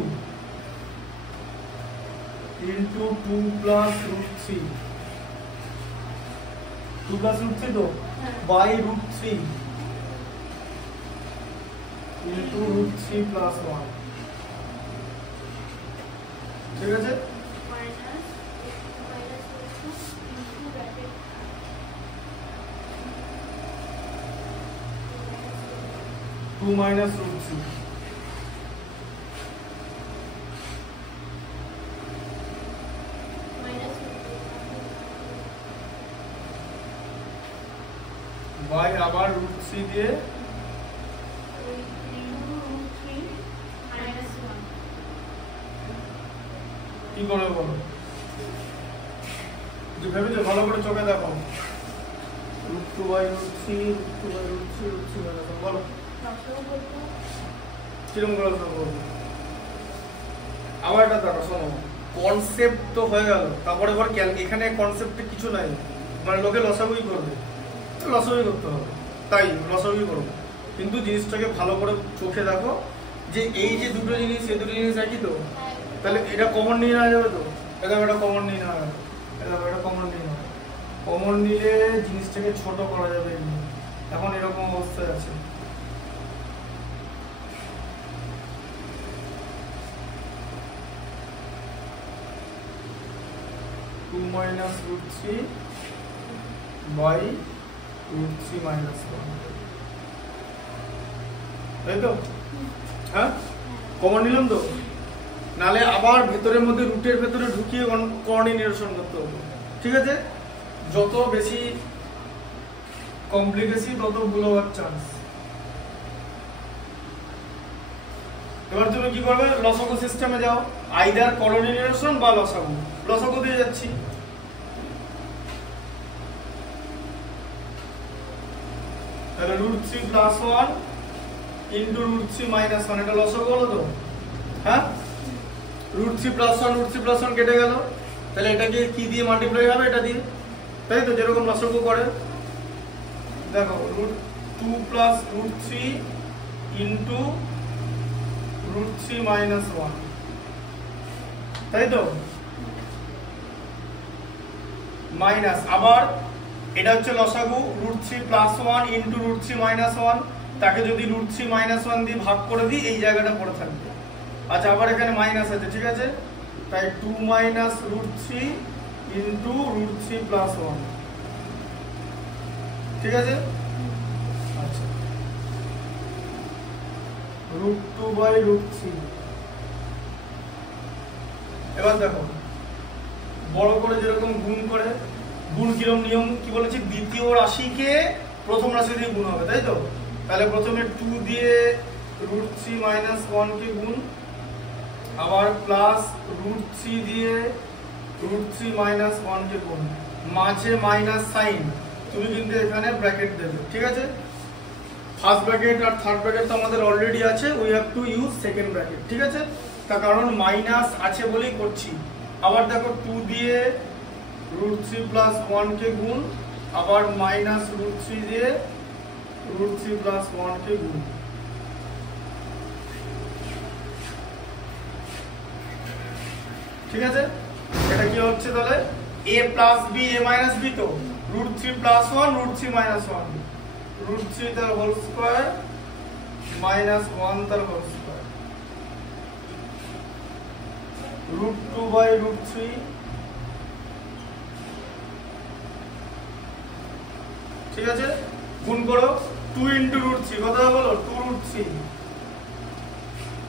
into 2 plus √3, 2 plus √3 তো by √3 into √3 plus 1, ঠিক আছে? टू माइनस √3 বাই আবার √3 দিয়ে কি করবে বলো? যে ভেবেছো ভালো করে চোখে দেখো। √2 বাই √3, √2 বাই √3, √3 বাই √3 বলো কিরকম করে করবো? আবার এটা দেখো, শোনো, কনসেপ্ট তো হয়ে গেল, তারপরে আবার এখানে কনসেপ্টে কিছু নাই, মানে লোকে লসাগুই করবে, লসাগুই করতে হবে, তাই লসাগুই করবো, কিন্তু জিনিসটাকে ভালো করে চোখে দেখো যে এই যে দুটো জিনিস, এই দুটো জিনিস একই তো, তাহলে এটা কমন নিয়ে নেওয়া যাবে তো? এটা কমন নিয়ে নেওয়া যাবে, এটা কমন নিয়ে নেওয়া, কমন নিলে জিনিসটাকে ছোট করা যাবে। এখন এরকম অবস্থায় আছে, टू माइनस √3 बाई √3 माइनस 1, তাই তো? হ্যাঁ কমন নিলাম তো, নালে আবার ভেতরের মধ্যে রুটের ভেতরে ঢুকিয়ে কর্ণী নিরসন করতে হবে, ঠিক আছে? যত বেশি কমপ্লিকেশন তত ভুল হওয়ার চান্স। এবার তুমি কি করবে? লসাগু সিস্টেমে যাও, আইদার কর্ণী নিরসন বা লসাগু। লসাগু দিয়ে যাচ্ছি, তাহলে √3 প্লাস 1 ইন্টু √3 মাইনাস 1, এটা লসাগু হলো তো? হ্যাঁ √3 প্লাস 1, √3 প্লাস 1 কেটে গেল, তাহলে এটাকে কি দিয়ে মাল্টিপ্লাই হবে? এটা দিয়ে, তাই তো? যেরকম লসাগু করে দেখো, √2 প্লাস √3 ইন্টু √3 মাইনাস 1, তাই তো? মাইনাস আবার এটা হচ্ছে লসাগু, √3 প্লাস 1 ইন্টু √3 মাইনাস 1, তাকে যদি √3 মাইনাস 1 দিয়ে ভাগ করে দিই এই জায়গাটা পড়ে থাকবে। আচ্ছা আবার এখানে মাইনাস আছে, ঠিক আছে? তাই 2 মাইনাস √3 ইন্টু √3 প্লাস 1, ঠিক আছে? আচ্ছা √2 বাই √3, এবার দেখো বড় করে যেরকম গুণ করে, গুণ কিরকম নিয়ম কি বলেছি? দ্বিতীয় রাশিকে প্রথম রাশি দিয়ে গুণ হবে, তাই তো? তাহলে প্রথমে 2 দিয়ে √3 মাইনাস 1 কে গুণ, আবার প্লাস √3 দিয়ে √3 মাইনাস 1 কে গুণ, মাঝে মাইনাস সাইন, তুমি কিন্তু এখানে ব্র্যাকেট দেবে, ঠিক আছে? ফার্স্ট ব্র্যাকেট আর থার্ড ব্র্যাকেট তো আমাদের অলরেডি আছে, we have to use second bracket, ঠিক আছে? তার কারণ মাইনাস আছে বলেই করছি। আবার দেখো 2 দিয়ে √3 প্লাস 1 কে গুণ, আবার মাইনাস √3 দিয়ে √3 প্লাস 1 কে গুণ, ঠিক আছে? এটা কি হচ্ছে তাহলে? a plus b, a minus b তো, √3 প্লাস 1, √3 মাইনাস 1, √3 তার হোল স্কয়ার মাইনাস 1 তার হোল স্কয়ার, √2 বাই √3 ঠিক আছে, গুণ করো 2 ইন্টু রুট থ্রি, কত হবে বলো 2 রুট থ্রি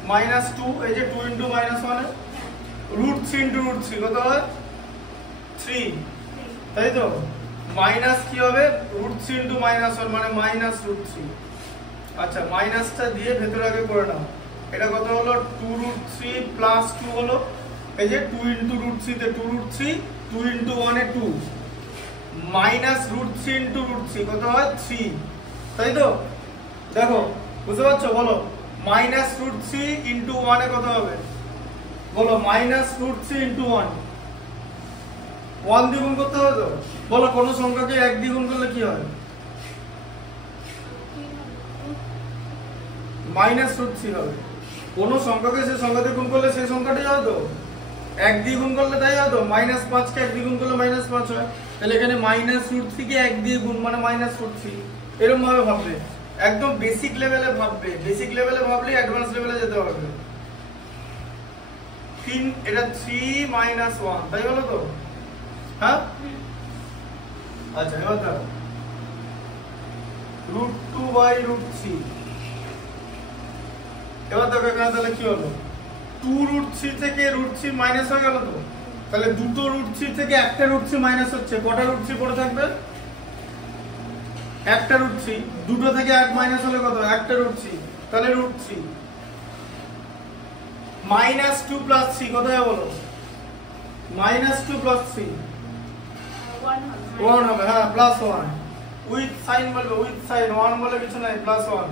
মাইনাস 2, এই যে 2 ইন্টু minus 1 root three into root three কত হয় 3, তাই তো মাইনাস কি হবে রুট থ্রি ইন্টু মাইনাস 1 মানে মাইনাস রুট থ্রি। আচ্ছা মাইনাসটা দিয়ে ভেতরে আগে করে নাও, এটা কত হলো 2 রুট থ্রি প্লাস 2 হলো, এই যে 2 ইন্টু রুট থ্রিতে 2 রুট থ্রি, 2 ইন্টু 1 এ 2 minus root three into root three কত হয় 3, তাই তো দেখো বুঝতে পারছো, বলো মাইনাস রুট থ্রি ইন্টু 1 এ কত হবে বলো, মাইনাস রুট থ্রি ইন্টু 1, 1 দিয়ে গুণ করতে হবে তো, বলো কোন সংখ্যাকে 1 দিয়ে গুণ করলে কি হয় মাইনাস রুট থ্রি হবে, কোন সংখ্যাকে সে সংখ্যা দিয়ে গুণ করলে সেই সংখ্যাটাই হবে তো, 1 দিয়ে গুণ করলে তাই হবে তো, মাইনাস 5 কে 1 দিয়ে গুণ করলে মাইনাস 5 হয়, তাহলে এখানে মাইনাস রুট থ্রি কে 1 দিয়ে গুণ মানে মাইনাস রুট থ্রি, এরকম ভাবে ভাববে, একদম বেসিক লেভেলে ভাববে, বেসিক লেভেলে ভাবলে অ্যাডভান্স লেভেলে যেতে পারবে। 3 এটা 3 মাইনাস 1 তাই হলো তো, হ্যাঁ আচ্ছা এবার দেখো রুট 2 বাই রুট থ্রি, এবার দেখো এখানে তাহলে কি হলো 2 রুট থ্রি থেকে রুট থ্রি মাইনাস হয়ে গেল তো, তাহলে দুটো রুট থ্রি থেকে একটা রুট থ্রি মাইনাস হচ্ছে, কটা রুট থ্রি পড়ে থাকবে একটা রুট থ্রি, দুটো থেকে 1 মাইনাস হলে কত একটা রুট থ্রি, তাহলে রুট থ্রি মাইনাস 2 প্লাস 3 কত হবে বলো, মাইনাস 2 প্লাস 3 1 হবে, হ্যাঁ প্লাস 1 উইথ সাইন বলবে, উইথ সাইন 1 বলে কিছু নাই, প্লাস 1,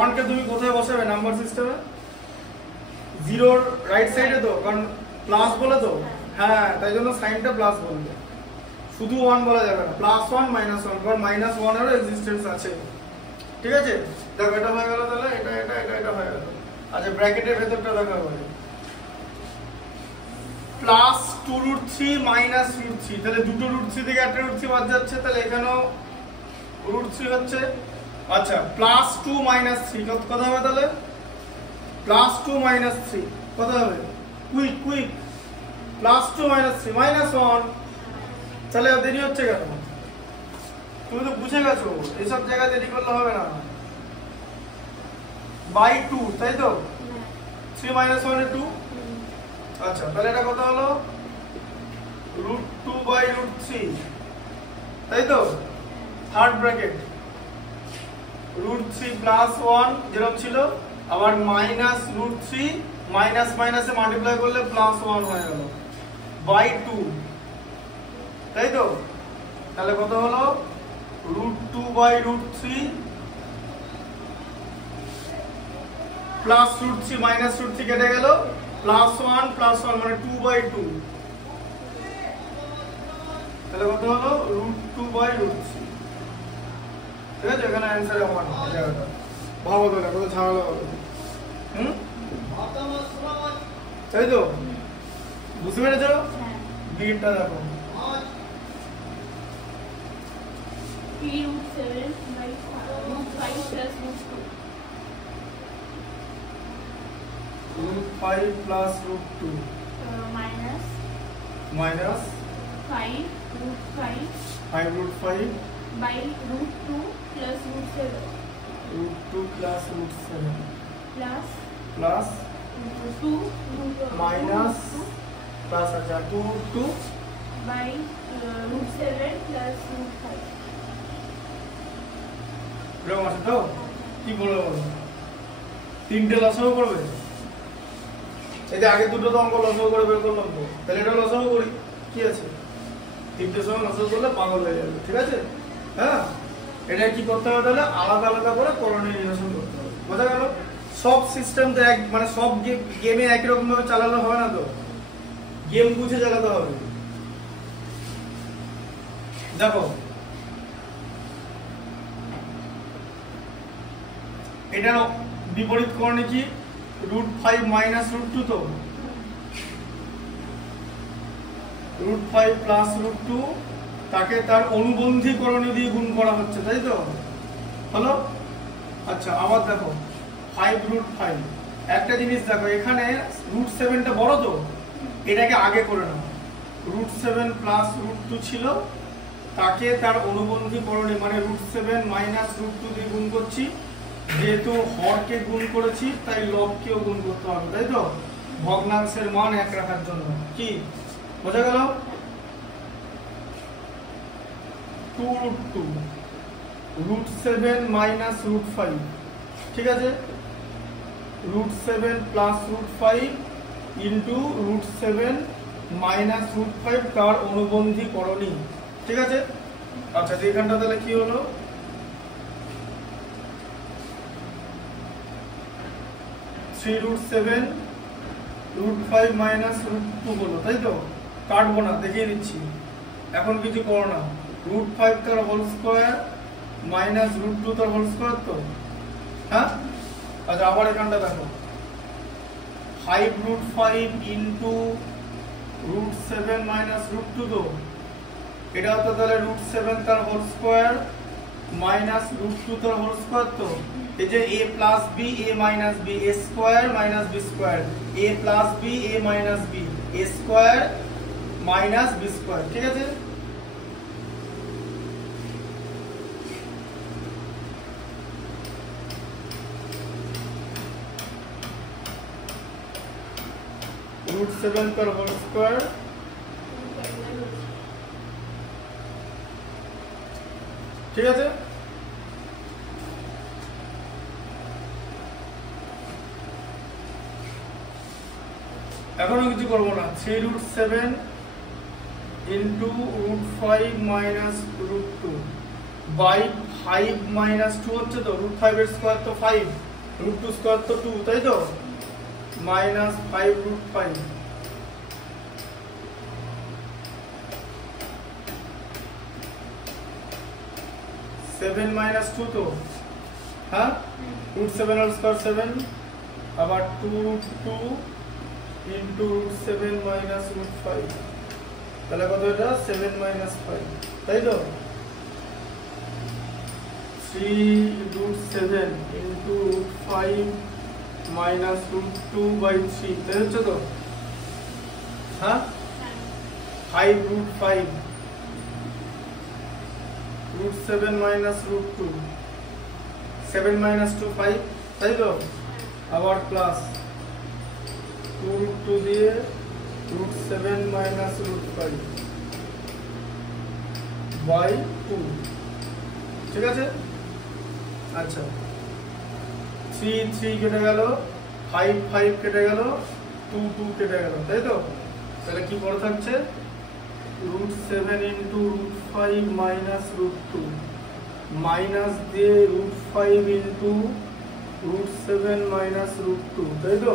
1 কে তুমি কোথায় বসাবে নাম্বার সিস্টেমে, জিরোর রাইট সাইডে তো, কারণ প্লাস বলে তো, হ্যাঁ তাই জন্য সাইনটা প্লাস বলবে, শুধু 1 বলা যাবে না, প্লাস 1 মাইনাস 1, কারণ মাইনাস 1 এরও এক্সিস্টেন্স আছে, ঠিক আছে দেখো এটা হয়ে গেল, তাহলে এটা এটা এটা এটা হয়ে গেল। আচ্ছা ব্র্যাকেটের ভেতরটা দেখা হবে plus 2 root three minus root three, তাহলে দুটো রুট থ্রি থেকে একটা রুট থ্রি বাদ যাচ্ছে, তাহলে এখানেও রুট থ্রি হচ্ছে। আচ্ছা প্লাস 2 মাইনাস 3 কত হবে তাহলে, প্লাস 2 মাইনাস 3 কত হবে, quick quick plus 2 minus 3 minus 1, তাহলে দেরি হচ্ছে কেন, তুমি তো বুঝে গেছো এইসব জায়গায় দেরি করলে হবে না, বাই 2 তাই তো 3 মাইনাস 1 এ 2, আচ্ছা তাহলে এটা কত হলো রুট 2 বাই রুট 3 তাই তো, থার্ড ব্র্যাকেট রুট 3 প্লাস 1 যেরকম ছিল, আবার মাইনাস রুট 3 মাইনাস মাইনাসে মাল্টিপ্লাই করলে প্লাস 1 হয়ে গেল বাই 2, তাই তো তাহলে কত হলো root 2 by root 3 plus root 3 minus root 3 কেটে গেল, প্লাস 1 মানে 2 বাই 2, তাহলে কত হলো রুট 2 বাই রুট 3, ঠিক আছে এখানে অ্যানসার 1 এই জায়গাটা, ভালো তো না কত ঝামেলা হবে, তাই তো বুঝতে পেরেছো, বিটা দেখো 3 root 7 by root 5 plus root 2, root 5 plus root 2 minus minus 5 root 5 5 root 5 by root 2 plus root 7 root 2 plus root 7 plus plus 2 root minus root 2 plus अच्छा 2 root 2 by root 7 plus root 5, এরকম আছে তো, কি বলবো বলো তিনটে লসাগু করবে, এই যে আগে দুটো তো অঙ্ক লসাগু করে বের করলাম তো, তাহলে এটা লসাগু করি কি আছে, তিনটে সময় লসাগু করলে পাগল হয়ে যাবে, ঠিক আছে হ্যাঁ, এটা কি করতে হবে তাহলে আলাদা আলাদা করে করণীয় নির্বাচন করতে হবে, বোঝা গেল, সব সিস্টেম তো এক মানে সব গেমে একই রকম ভাবে চালানো হবে না তো, গেম বুঝে চালাতে হবে। দেখো এটার বিপরীত করণে কি রুট 5 মাইনাস রুট 2, তো রুট 5 প্লাস রুট 2 তাকে তার অনুবন্ধী করণীয় দিয়ে গুণ করা হচ্ছে, তাই তো হলো। আচ্ছা আবার দেখো 5 রুট 5, একটা জিনিস দেখো এখানে রুট 7টা বড় তো, এটাকে আগে করে নাও, রুট 7 প্লাস রুট 2 ছিল তাকে তার অনুবন্ধী করণী মানে √7 মাইনাস √2 দিয়ে গুণ করছি। যেহেতু হরকে গুণ করেছি তাই লবকেও গুণ করতে হবে, তাই তো, ভগ্নাংশের মান এক রাখার জন্য। কি বোঝা গেল? 2√2 √7 মাইনাস √5, ঠিক আছে, √7 প্লাস √5 ইন্টু √7 মাইনাস √5 তার অনুবন্ধী করণী, ঠিক আছে। আচ্ছা এখানটা তাহলে কি হলো, 3√7 √5 মাইনাস √2 হলো, তাই তো, কাটবো না, দেখিয়ে দিচ্ছি, এখন কিছু করো না। √5 তার হোল স্কোয়ার মাইনাস √2 তার হোল স্কোয়ার, তো হ্যাঁ। আচ্ছা আবার এখানটা দেখো, 5√5 ইন্টু √7 মাইনাস √2, তো এটা হতো তাহলে √7 তার হোল স্কোয়ার মাইনাস √2 তার হোল স্কোয়ার। তো এই যে a plus b a minus b a square minus b square, a plus b a minus b a square minus b square, ঠিক আছে। √7 তার হোল স্কোয়ার, ঠিক আছে। এখনো কিছু করবো না, 3√7 ইন্টু √5 মাইনাস √2 বাই 5 মাইনাস 2 হচ্ছে, তো √5 এর স্কোয়ার তো 5, √2 স্কোয়ার তো 2, তাই তো, মাইনাস 5√5 7 মাইনাস 2, তো হ্যাঁ, √7 হোল স্কোয়ার 7, আবার 2√2 ইন্টু √7 মাইনাস √5, তাহলে কত এটা 7 মাইনাস 5, তাই তো, 3√7 ইন্টু √5 মাইনাস √2 বাই 3, তাই হচ্ছে তো, হ্যাঁ, 5√5 √7 মাইনাস √2, 7 মাইনাস 2 5, তাই তো, আবার প্লাস 2√2 দিয়ে √7 মাইনাস √5 বাই 2, ঠিক আছে। আচ্ছা 3 3 কেটে গেল, 5 5 কেটে গেল, 2 2 কেটে গেল, তাই তো, তাহলে কি পড়ে থাকছে, √7 ইন্টু √5 মাইনাস √2 মাইনাস দিয়ে √5 ইন্টু √7 মাইনাস √2, তাই তো,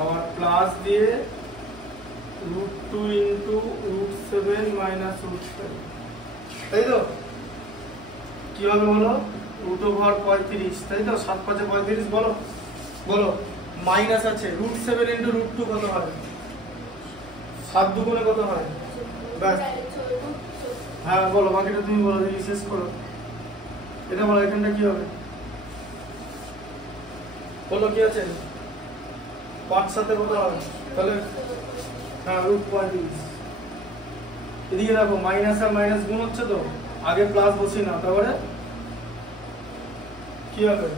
আবার প্লাস দিয়ে √2 ইন্টু √7 মাইনাস √5, তাই তো, কি হবে বলো, √35, তাই তো, 7 5 35, বলো বলো, মাইনাস আছে, √7 ইন্টু √2 কত হয়, 7 দুগুণে কত হয়, ব্যাস, হ্যাঁ বলো, বাকিটা তুমি বলো, দেখি শেষ করো, এটা বলো, এখানটা কি হবে বলো, কি আছে, 5 7 কত হয়, তাহলে হ্যাঁ √35, এদিকে দেখো মাইনাস আর মাইনাস গুণ হচ্ছে, তো আগে প্লাস বসি না, তারপরে কি হবে,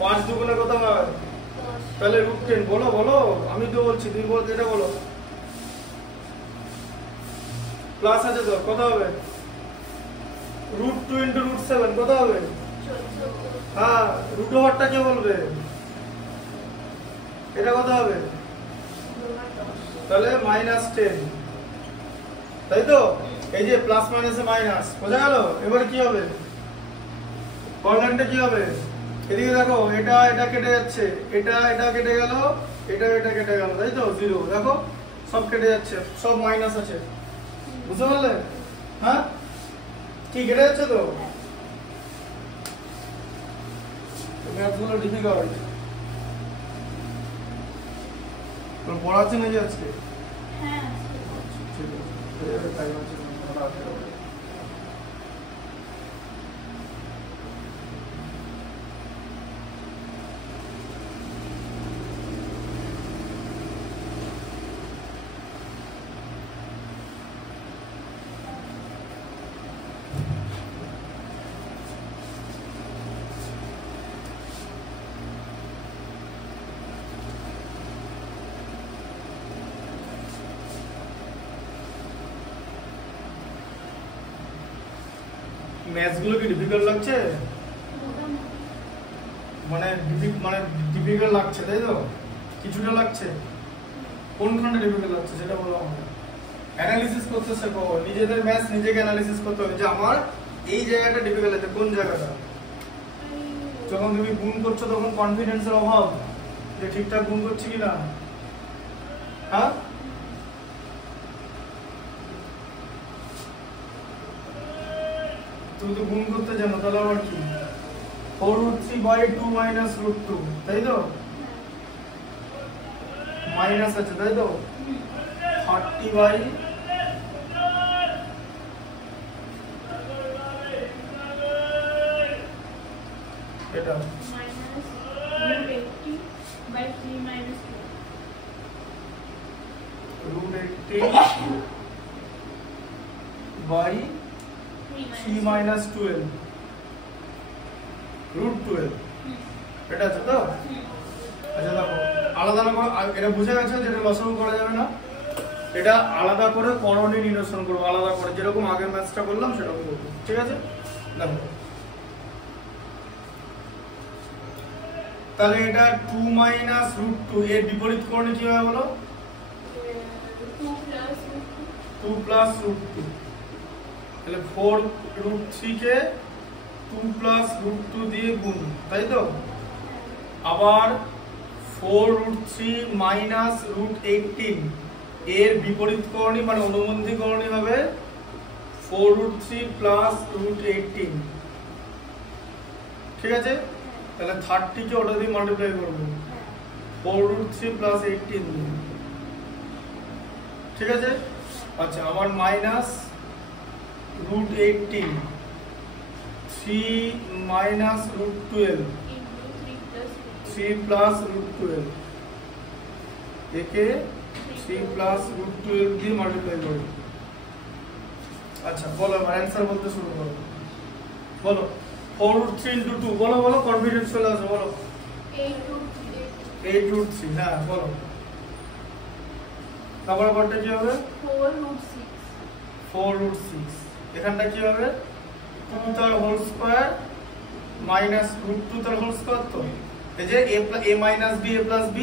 5 দুগুণে কত হয়, তাহলে √10, বলো বলো, আমি তো বলছি, তুমি বলো, এটা বলো, প্লাস আছে তো, কত হবে, √2 ইন্টু √7 কত হবে, হ্যাঁ, √ওভারটা কে বলবে, এটা কত হবে, তাহলে -10, তাই তো, এই যে প্লাস মাইনাসে মাইনাস, বোঝা গেল। এবারে কি হবে, কর্নারটা কি হবে, এদিকে দেখো, এটা এটা কেটে যাচ্ছে, এটা এটা কেটে গেল, এটা এটা কেটে গেল, তাই তো, 0, দেখো সব কেটে যাচ্ছে, সব মাইনাস আছে, বুঝতে পারলে, হ্যাঁ, কি কেটে যাচ্ছে, তো ম্যাথগুলো ডিফিকাল্ট, পড়াচ্ছে নাকি আজকে, হ্যাঁ, ঠিক আছে, টাইম আছে। ম্যাথসগুলো কি ডিফিকাল্ট লাগছে? মানে ডিফিকাল্ট লাগছে তাই তো? কিছুটা লাগছে? কোনখানে ডিফিকাল্ট লাগছে সেটা বলো আমাকে। অ্যানালিসিস করতে শেখো, নিজেদের ম্যাথস নিজেকে অ্যানালিসিস করতে হবে যে আমার এই জায়গাটা ডিফিকাল্ট আছে, কোন জায়গাটা। যখন তুমি গুণ করছো তখন কনফিডেন্সের অভাব যে ঠিকঠাক গুণ করছি কিনা, হ্যাঁ? তুমি তো গুণ করতে জানো, তাহলে আবার কি 4√3/2 মাইনাস √2 তাই তো? মাইনাস আছে তাই তো? 30 বাই এটা -√80/3 - 12 √12 এটা আছে তো? আচ্ছা দেখো, আলাদা করে এটা বুঝে গেছে যেটা লসাগু করা যাবে না, এটা আলাদা করে করণী নিরসন করবো, আলাদা করে যেরকম আগের ম্যাথটা করলাম সেরকম করবো, ঠিক আছে? দেখো তাহলে এটা 2 - √2 এর বিপরীত করণী কি হবে বলো? 2 + √2, তাহলে 4√3 কে 2 + √2 দিয়ে গুণ, তাই তো? আবার 4√3 - √18 এর বিপরীত করণী মানে অনুবন্ধী করণী হবে 4√3 + √18, ঠিক আছে? তাহলে 30 কে ওটা দিয়ে মাল্টিপ্লাই করব 4√3 + 18 দিয়ে, ঠিক আছে? আচ্ছা আবার -√18 3 - √12 3 + √12 একে 3 + √12 দিয়ে মাল্টিপ্লাই করব। আচ্ছা বলো এবার অ্যানসার বলতে শুরু করো, বলো 4√3 × 2 বলো, বলো কনফিডেন্স চলে আসো, বলো 8√3 হ্যাঁ বলো। তারপরে পরটা কি হবে? 4√6 এখানটা কি হবে? 2 তার হোল স্কয়ার মাইনাস √2 তার হোল স্কয়ার, তো এই যে a - b a + b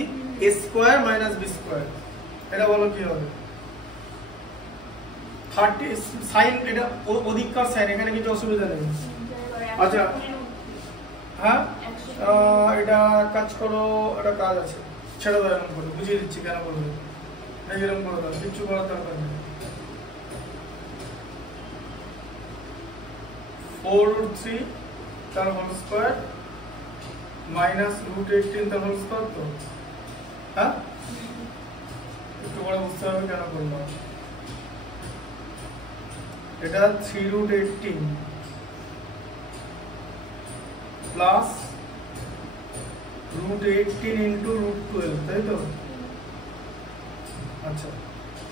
a square - b square, এটা বলো কি হবে? 30 সাইন, এটা অধিককার সাইন, এখানে কিছু অসুবিধা নেই। আচ্ছা হ্যাঁ এটা কাজ করো, এটা কাজ আছে, ছেড়ে দাও, এরকম করে বুঝিয়ে দিচ্ছি কেন বলবো, এরকম করে দাও, কিচ্ছু করার দরকার নেই। 4√3 তার হোল স্কয়ার মাইনাস √18 তার হোল স্কয়ার, তো হ্যাঁ একটু করে বুঝতে হবে কেন করলাম। এটা 3√18 প্লাস √18 × √12 তাই তো? আচ্ছা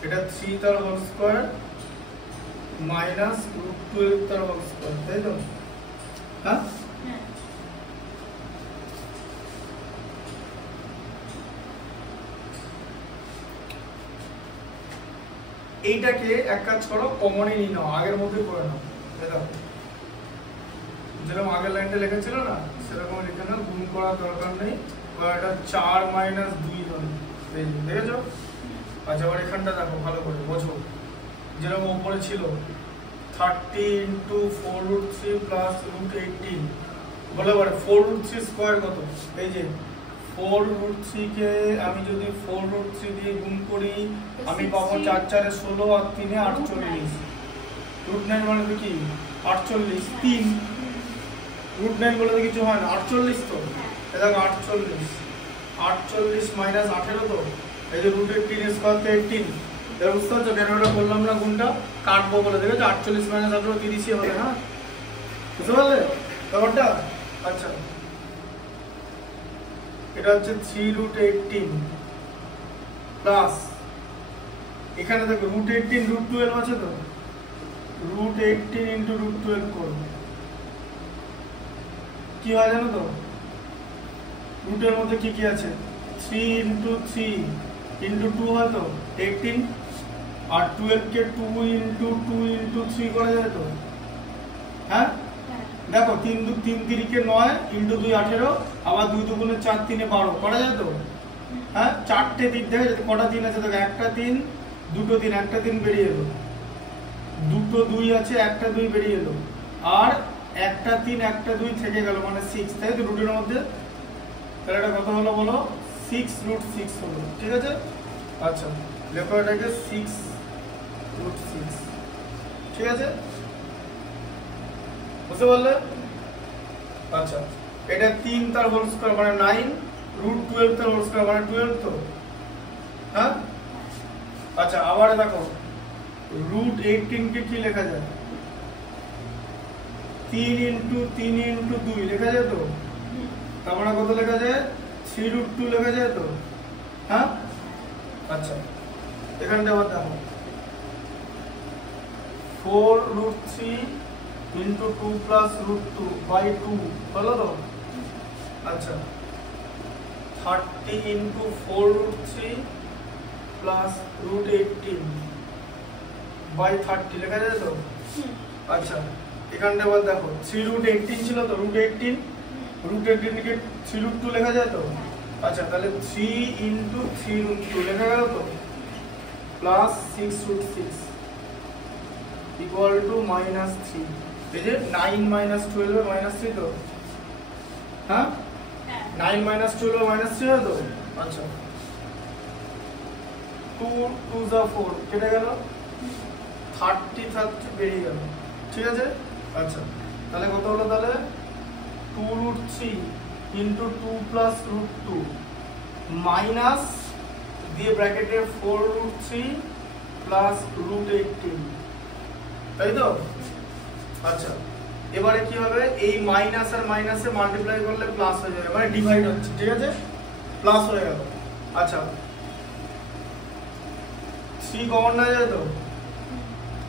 এটা 3 তার হোল স্কয়ার মাইনাস √12 তার হোল স্কয়ার তাই তো? হ্যাঁ এইটাকে এক কাজ করো, কমনই নিয়ে নাও, আগের মধ্যে করে নাও, দেখো যেরকম আগের লাইনটা লেখা ছিল না সেরকম লিখে নাও, গুণ করার দরকার নেই, এটা 4 - 2 হবে, দেখেছো? আচ্ছা আবার এখানটা দেখো ভালো করে বোঝো, যেরকম উপরে ছিল 30 × 4√3 + √18 বলে পারে 4√3 স্কয়ার কত? এই যে 4√3 কে আমি যদি 4√3 দিয়ে গুণ করি আমি পাবো 4 × 4 = 16 আর 3 = 48, √9 মানে তো কি 48, 3 √9 বলে তো কিছু হয় না, 48 তো এটা 48 48 - 18 তো এই যে √18 স্কয়ার তো 18, এর বুঝতে পারছো কেন এটা করলাম না গুণটা, কাটবো বলে, দেখেছো 48 - 18 30 হবে, হ্যাঁ বুঝতে পারলে ব্যাপারটা? আচ্ছা এটা হচ্ছে 3√18 প্লাস এখানে দেখো √18 √12 আছে তো, √18 × √12 করব কি হয় জানো তো? রুটের মধ্যে কি কি আছে? 3 × 3 × 2 হয় তো 18, আর 12 কে 2 × 2 × 3 করা যায় তো, হ্যাঁ দেখো 3 3 9 ইন্টু 2 18, আবার 2 2 4 3 12 করা যায় তো? হ্যাঁ, চারটে তিন দেখো কটা তিন আছে দেখো, একটা 3 দুটো 3 একটা 3 বেরিয়ে এলো, দুটো 2 আছে একটা 2 বেরিয়ে এলো, আর একটা 3 একটা 2 থেকে গেল, মানে 6, তাই তো রুটের মধ্যে। তাহলে এটা কত হলো বলো? 6√6 হলো, ঠিক আছে। আচ্ছা লেখো এটাকে 6√6, ঠিক আছে, বুঝতে পারলে? আচ্ছা এটা 3 তার হোল স্কয়ার মানে 9, √12 তার হোল স্কয়ার মানে 12 তো, হ্যাঁ। আচ্ছা আবার দেখো √18 কে কি লেখা যায়? 3 ইনটু 3 ইনটু 2 লেখা যায় তো, তার মানে কত লেখা যায়? 3√2 লেখা যায় তো, হ্যাঁ। আচ্ছা এখানটা আবার দেখো 4√3 ইনটু 2 প্লাস √2 বাই 2 হলো তো। আচ্ছা 30 ইনটু 4√3 প্লাস √18 বাই 30 লেখা যায় তো। আচ্ছা এখানটা আবার দেখো 3√18 ছিল তো, √18 কে 3√2 লেখা যায় তো। আচ্ছা তাহলে 3 ইনটু 3√2 লেখা গেল তো, প্লাস 6√6 ইকুয়াল টু -3। এই যে 9 - 12 -3 তো, হ্যাঁ 9 - 12 -3 তো। আচ্ছা 2 2 যা 4 কেটে গেল, 30 বেরিয়ে গেল, ঠিক আছে। আচ্ছা তাহলে কত হলো? তাহলে 2√3 ইনটু 2 প্লাস √2 মাইনাস দিয়ে ব্র্যাকেটে 4√3 প্লাস √18, তাই তো। আচ্ছা এবারে কি হবে? এই মাইনাস আর মাইনাসে মাল্টিপ্লাই করলে প্লাস হয়ে যাবে, মানে ডিভাইড হচ্ছে, ঠিক আছে, প্লাস হয়ে গেল। আচ্ছা 3 কমন না যায় তো,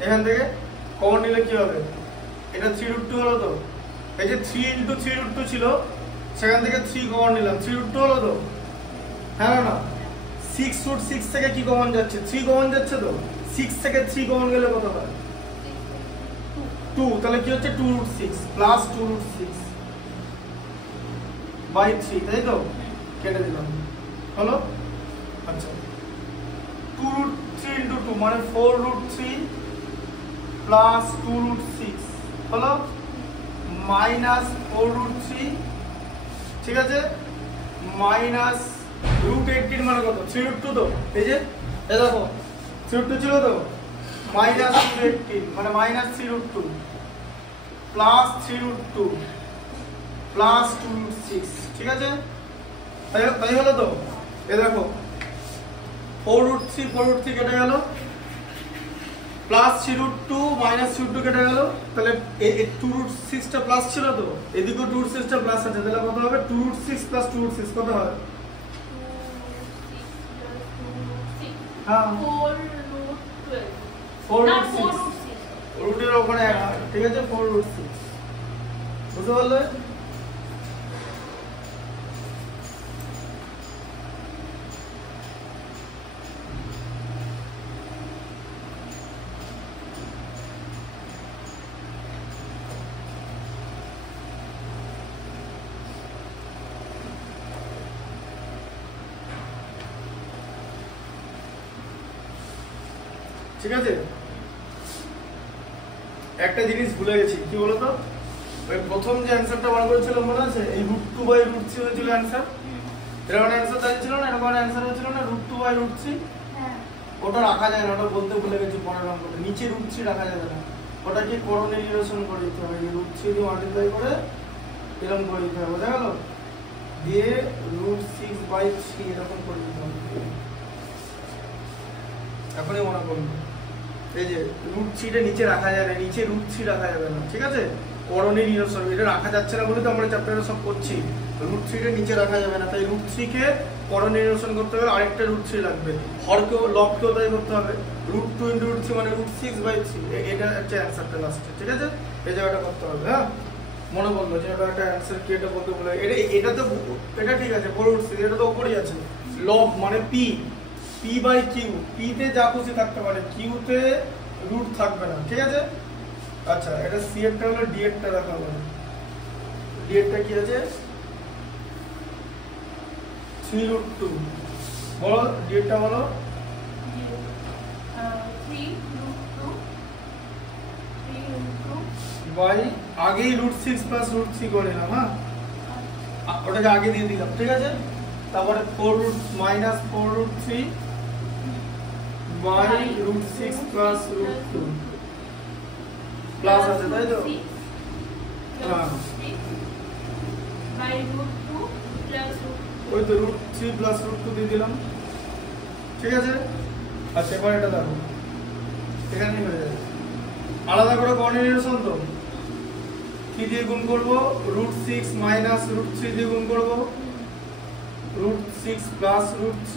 এখান থেকে কমন নিলে কি হবে? এটা 3√2 হলো তো। এই যে 3 ইনটু 3√2 ছিল, সেখান থেকে 3 কমন নিলাম, 3√2 হলো তো, হ্যাঁ না? 6√6 থেকে কি কমন যাচ্ছে? 3 কমন যাচ্ছে তো, 6 থেকে 3 কমন গেলে কত হয়? 2, তাহলে কি হচ্ছে? 2√6 প্লাস 2√6 বাই 3, তাই তো, কেটে দিলাম, হলো। আচ্ছা 2√3 ইনটু 2 মানে 4√3 প্লাস 2√6 হলো মাইনাস 4√3, ঠিক আছে, মাইনাস √18 মানে কত? 3√2 তো, এই যে এই দেখো 3√2 ছিল তো, মাইনাস 218 মানে মাইনাস 3√2 প্লাস 3√2 প্লাস 2√6, ঠিক আছে, তাই হলো তো। এই দেখো 4√3 কেটে গেল, প্লাস 3√2 মাইনাস 3√2 কেটে গেল, তাহলে এই 2√6 টা প্লাস ছিল তো, এদিকেও 2√6 টা প্লাস আছে, তাহলে কত হবে? 2√6 প্লাস 2√6 কত হয়? হ্যাঁ 4√6 রুটের ওখানে এক হয়, ঠিক আছে, 4√6, বুঝতে পারলে? ঠিক আছে। একটা জিনিস ভুলে গেছি, কি বলতো? ওই প্রথম যে অ্যানসারটা বার করেছিলাম মনে আছে? এই √2/√3 হয়েছিল অ্যানসার। এর মানে অ্যানসার দাঁড়িয়েছিল না, এরকম অ্যানসার হয়েছিল না, √2/√3। হ্যাঁ ওটা রাখা যায় না, ওটা বলতে ভুলে গেছি পরের অঙ্কটা, নিচে √3 রাখা যাবে না, ওটাকে করণে রিলেশন করে দিতে হবে, √3 দিয়ে মাল্টিপ্লাই করে এরকম করে দিতে হবে, বোঝা গেল? দিয়ে √6/3 এরকম করে দিতে হবে। এখনই মনে করুন, এই যে √3টা নিচে রাখা যাবে না, নিচে √3 রাখা যাবে না, ঠিক আছে, করণে রিলেশন এটা রাখা যাচ্ছে না বলে তো আমরা চ্যাপ্টারে সব করছি। √3টা নিচে রাখা যাবে না, তাই √3 কে করণে রিলেশন করতে হবে, আরেকটা √3 লাগবে, হরকেও লবকেও তাই করতে হবে, √2 × √3 মানে √6/3, এটা হচ্ছে অ্যানসারটা লাস্টে, ঠিক আছে, এই জায়গাটা করতে হবে। হ্যাঁ মনে বললো যে এটা একটা অ্যানসার কি, এটা বলতে বলে এটা তো, এটা ঠিক আছে, 4√6 এটা তো উপরেই আছে, লব মানে p/q, p তে যা খুশি থাকতে পারে, q তে রুট থাকবে না, ঠিক আছে। আচ্ছা এটা c এরটা হলো d এরটা রাখা হবে, ডিএটা কি আছে 3√2 বলো ডিএটা বলো 3√2 বাই আগেই √6 প্লাস √3 করে নিলাম হ্যাঁ ওটাকে আগে দিয়ে দিলাম ঠিক আছে তারপরে 4√3 বাই √6 প্লাস √2 প্লাস আছে তাই তো হ্যাঁ বাই √2 প্লাস ওই তো √3 প্লাস √2 দিয়ে দিলাম ঠিক আছে আচ্ছা এবার এটা দেখো এখানে হয়ে যাবে আলাদা করে কোঅর্ডিনেশন তো কি দিয়ে গুণ করব √6 মাইনাস √3 দিয়ে গুণ করব √6 প্লাস √3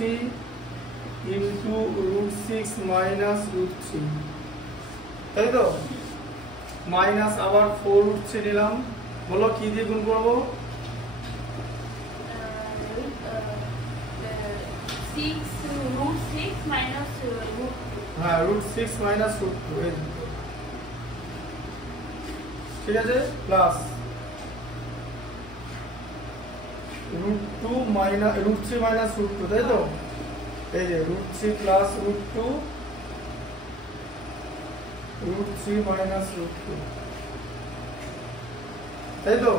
ইনটু √6 মাইনাস √3 তাই তো মাইনাস আবার 4√3 নিলাম বলো কি দিয়ে গুণ করব 6 minus হ্যাঁ √6 মাইনাস √2 ঠিক আছে প্লাস √2 মাইনাস √3 মাইনাস √2 তাই তো এই যে √3 প্লাস √2 √3 মাইনাস √2 তাই তো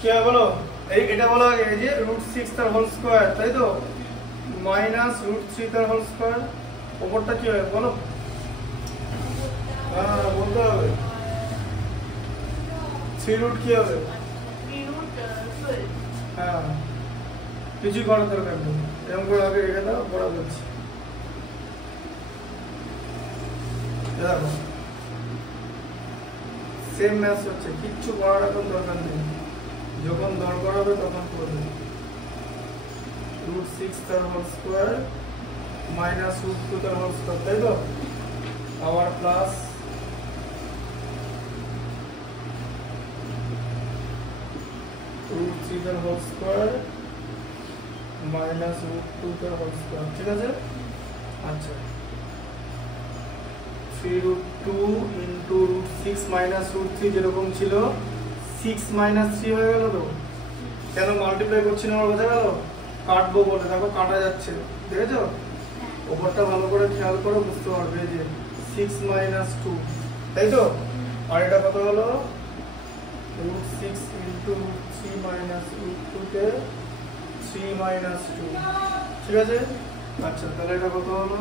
কি হবে বলো এই এটা বলা আগে এই যে √6 তার হোল স্কয়ার তাই তো মাইনাস √3 তার হোল স্কয়ার উপরটা কি হবে বলো হ্যাঁ বলতে হবে 3 কি হবে 3√12 হ্যাঁ কিছু করার দরকার নেই এরকম করে আগে রেখে দাও পড়া বলছি দেখো সেম ম্যাথস হচ্ছে কিচ্ছু করার এখন দরকার নেই যখন দরকার হবে তখন করবে √6 তার হোল স্কয়ার মাইনাস √2 তার হোল স্কয়ার তাই তো আবার প্লাস √3 তার হোল স্কয়ার মাইনাস √2 তার হোল স্কয়ার ঠিক আছে আচ্ছা 3√2 ইনটু √6 মাইনাস √3 যেরকম ছিল 6 মাইনাস 3 হয়ে গেল তো কেন মাল্টিপ্লাই করছি না আমার বোঝা গেল কাটবো বলে দেখো কাটা যাচ্ছে দেখেছো ওপরটা ভালো করে খেয়াল করো বুঝতে পারবে যে 6 মাইনাস 2 তাই তো আর এটা কত হলো √6 ইনটু √3 মাইনাস √2 তে 3 মাইনাস 2 ঠিক আছে আচ্ছা তাহলে এটা কত হলো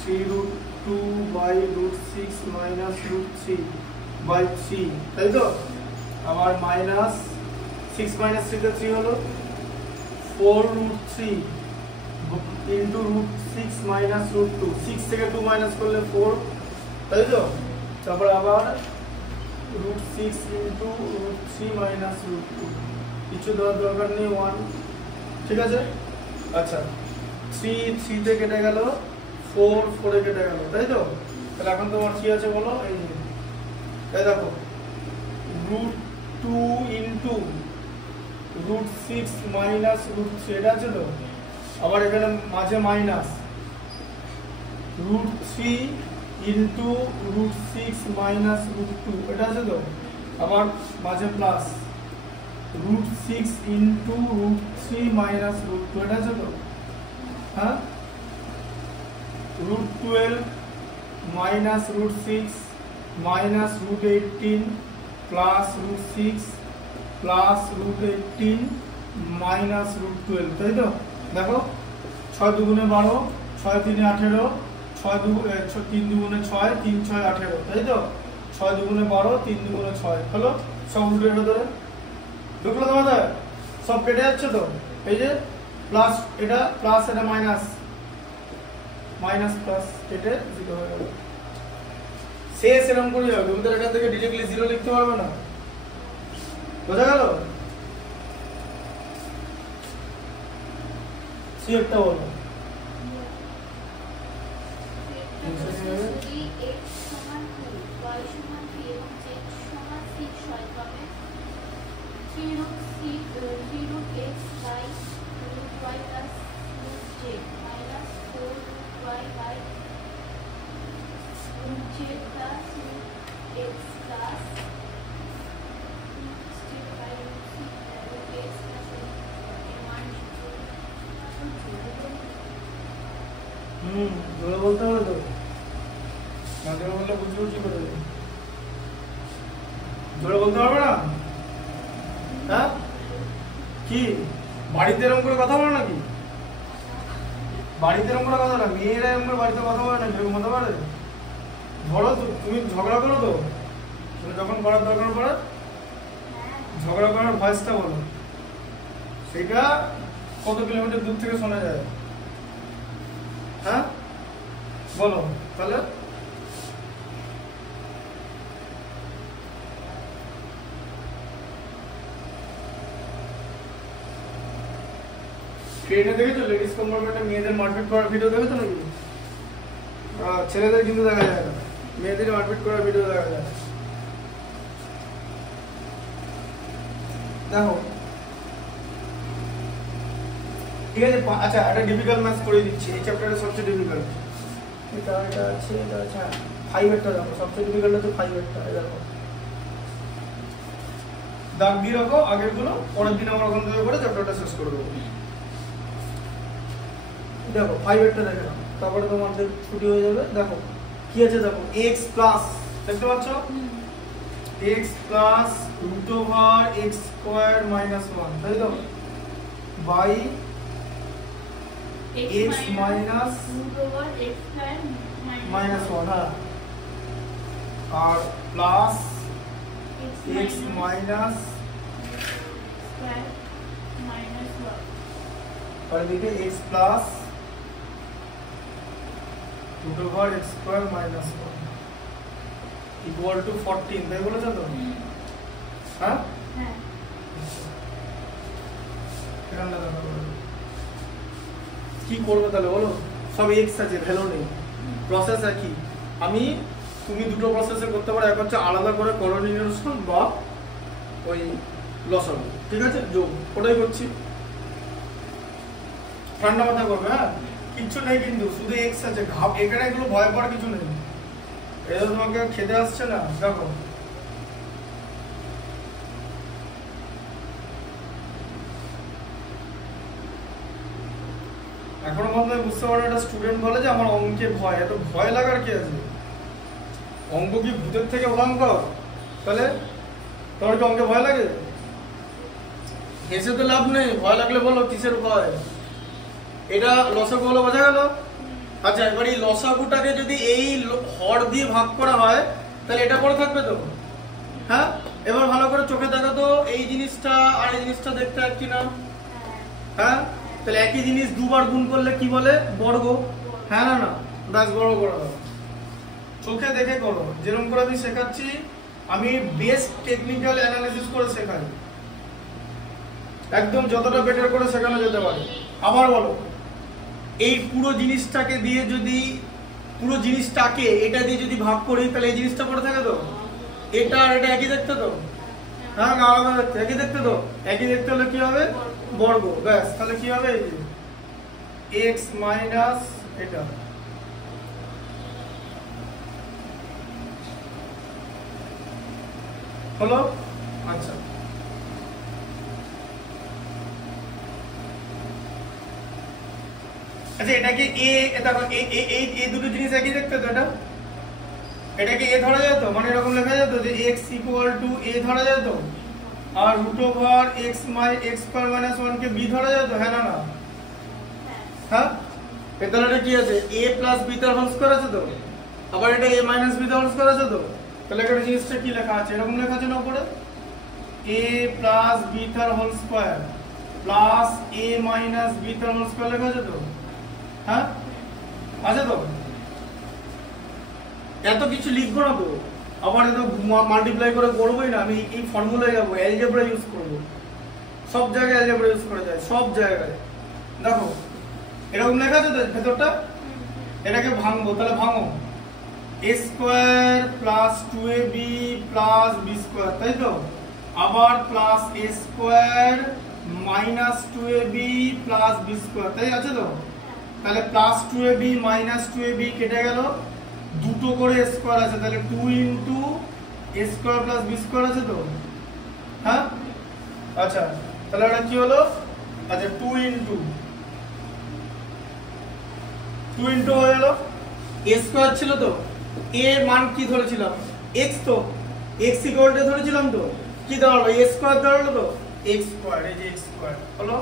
3√2 বাই √6 মাইনাস √3 বাই 3 তাই তো আবার মাইনাস 6 মাইনাস 3 তে 3 হলো 4√3 ইনটু √6 মাইনাস √2 6 থেকে 2 মাইনাস করলে 4 তাই তো তারপর আবার √6 ইনটু √3 মাইনাস √2 কিছু দেওয়ার দরকার নেই 1 ঠিক আছে আচ্ছা 3 3 তে কেটে গেল 4 4 এ কেটে গেল তাই তো তাহলে এখন তোমার কি আছে বলো এই দেখো √2 ইনটু √6 মাইনাস √3 এটা আছে তো আবার এখানে মাঝে মাইনাস √3 ইনটু √6 মাইনাস √2 এটা আছে তো আবার মাঝে প্লাস √6 ইনটু √3 মাইনাস √2 এটা আছে তো হ্যাঁ √12 minus √6 minus √18 plus √6 plus √18 minus √12 তাই তো দেখো 6 দুগুণে 12 6 তিনে 18 6 3 দুগুণে 6 3 6 18 তাই তো 6 দুগুণে 12 3 দুগুণে 6 হলো সব রুটের ভেতরে ঢুকলো তোমাদের সব কেটে যাচ্ছে তো এই যে প্লাস এটা প্লাস এটা মাইনাস মাইনাস প্লাস কেটে 0 হয়ে গেল শেষ এরকম করে যাবে তুমি তো এখান থেকে ডিরেক্টলি 0 লিখতে পারবে না বোঝা গেল সি একটা বলো যদি x সমান 2 y সমান 3 এবং z সমান 6 হয় তবে 3√x by √y plus √z minus 4√y by √z plus √8 x plus 65 x plus a1 জোরে বলতে হবে তো, মাঝে বললে বুঝি করে দেবে। জোরে বলতে পারবে না? হ্যাঁ কি বাড়িতে এরকম করে কথা বলো নাকি? বাড়িতে এরকম করে কথা না, মেয়েরা এরকম করে বাড়িতে কথা বলে না, এরকম হতে পারে? ধরো তো, তুমি ঝগড়া করো তো, তুমি যখন করার দরকার পড়ে ঝগড়া করার ভয়েসটা বলো, সেটা কত কিলোমিটার দূর থেকে শোনা যায়? হ্যাঁ বলো তাহলে। ট্রেনে দেখেছো লেডিস কম্পার্টমেন্টে মেয়েদের মারপিট করার ভিডিও দেখেছো নাকি? ছেলেদের কিন্তু দেখা যায় না, মেয়েদের মারপিট করার ভিডিও দেখা যায়। দেখো ঠিক আছে, আচ্ছা একটা ডিফিকাল্ট ম্যাথস করে দিচ্ছি, এই চ্যাপ্টারে সবচেয়ে ডিফিকাল্ট এটা আছে, এটা আচ্ছা 5 এরটা দেখো, সবচেয়ে ডিফিকাল্ট হচ্ছে 5 এরটা। দেখো দাগ দিয়ে রাখো আগের গুলো, পরের দিন আমরা ওখান থেকে করে চ্যাপ্টারটা শেষ করে দেবো। দেখো 5 এরটা দেখে নাও, তারপরে তোমাদের ছুটি হয়ে যাবে। দেখো কি আছে, দেখো x প্লাস, দেখতে পাচ্ছ x plus root over x square minus 1, তাই তো, বাই x minus root over x square minus 1, হ্যাঁ, আর plus x minus square minus 1 আর এদিকে x plus root over x square minus 1 equal to 14, তাই বলেছো তো? হ্যাঁ হ্যাঁ এখানটা দেখো কি করবে তাহলে বলো, সব x আছে, ভ্যালু নেই, প্রসেস একই। তুমি দুটো প্রসেসে করতে পারো, এক হচ্ছে আলাদা করে কোঅর্ডিনেশন বা ওই লসাগু, ঠিক আছে, যোগ, ওটাই করছি। ঠান্ডা মাথা করবে, হ্যাঁ কিচ্ছু নেই কিন্তু, শুধু x আছে, এখানে এগুলো ভয় পাওয়ার কিছু নেই, এটা তোমাকে খেতে আসছে না। দেখো এখনো পর্যন্ত বুঝতে পারো, একটা স্টুডেন্ট বলে যে আমার অঙ্কে ভয়, এত ভয় লাগার কি আছে? অঙ্ক কি ভূতের থেকে ভয়ঙ্কর? তাহলে তোমার কি অঙ্কে ভয় লাগে? হেসে তো লাভ নেই, ভয় লাগলে বলো কিসের ভয়। এটা লসাগু হলো, বোঝা গেল? আচ্ছা এবার এই লসাগুটাকে যদি এই হর দিয়ে ভাগ করা হয় তাহলে এটা পড়ে থাকবে তো, হ্যাঁ। এবার ভালো করে চোখে দেখো তো, এই জিনিসটা আর এই জিনিসটা দেখতে এক কিনা? হ্যাঁ, তাহলে একই জিনিস দুবার গুণ করলে কি বলে? বর্গ, হ্যাঁ না না? ব্যাস বড় করে দাও, চোখে দেখে করো, যেরকম করে আমি শেখাচ্ছি, আমি বেস্ট টেকনিক্যাল অ্যানালিসিস করে শেখাই, একদম যতটা বেটার করে শেখানো যেতে পারে। আবার বলো, এই পুরো জিনিসটাকে দিয়ে যদি, পুরো জিনিসটাকে এটা দিয়ে যদি ভাগ করি তাহলে এই জিনিসটা পড়ে থাকে তো, এটা আর এটা একই দেখতে তো, হ্যাঁ না আলাদা দেখতে? একই দেখতে তো, একই দেখতে হলে কি হবে? বর্গ, ব্যাস। তাহলে কি হবে? এই যে x মাইনাস এটা, হলো? আচ্ছা আচ্ছা এটাকে a, দেখো এই দুটো জিনিস একই দেখতে তো, এটাকে a ধরা যায় তো, মানে এরকম লেখা যায় তো যে x ইকুয়াল টু a ধরা যায় তো, আর root over x square minus 1 কে b ধরা যায় তো, হ্যাঁ না না? হ্যাঁ, তাহলে এটা কি আছে? a প্লাস b তার হোল স্কয়ার আছে তো, আবার এটা a মাইনাস b তার হোল স্কয়ার আছে তো, তাহলে এখানে জিনিসটা কি লেখা আছে? এরকম লেখা আছে না উপরে, a প্লাস b তার whole square plus a minus b তার হোল স্কয়ার লেখা আছে তো, হ্যাঁ আছে তো? এত কিছু লিখবো না তো, আবার এত মাল্টিপ্লাই করে করবোই না, আমি এই ফর্মুলায় যাবো, অ্যালজেব্রা ইউজ করবো, সব জায়গায় অ্যালজেব্রা ইউজ করা যায়, সব জায়গায়। দেখো এরকম লেখা আছে তো ভেতরটা, এটাকে ভাঙবো, তাহলে ভাঙো, a square plus 2ab plus b square, তাই তো, আবার plus a square minus 2ab plus b square, তাই আছে তো? তাহলে প্লাস 2ab মাইনাস 2ab কেটে গেল, দুটো করে স্কয়ার আছে, তাহলে 2 into a square plus b square আছে তো, হ্যাঁ? আচ্ছা তাহলে এটা কি হলো? আচ্ছা 2 ইনটু হয়ে গেল। a স্কয়ার ছিল তো, a এর মান কি ধরেছিলাম? x, তো x ইকুয়াল টু ধরেছিলাম তো, কি দাঁড়ালো? a স্কয়ার দাঁড়ালো তো, x স্কয়ার, এই যে x স্কয়ার হলো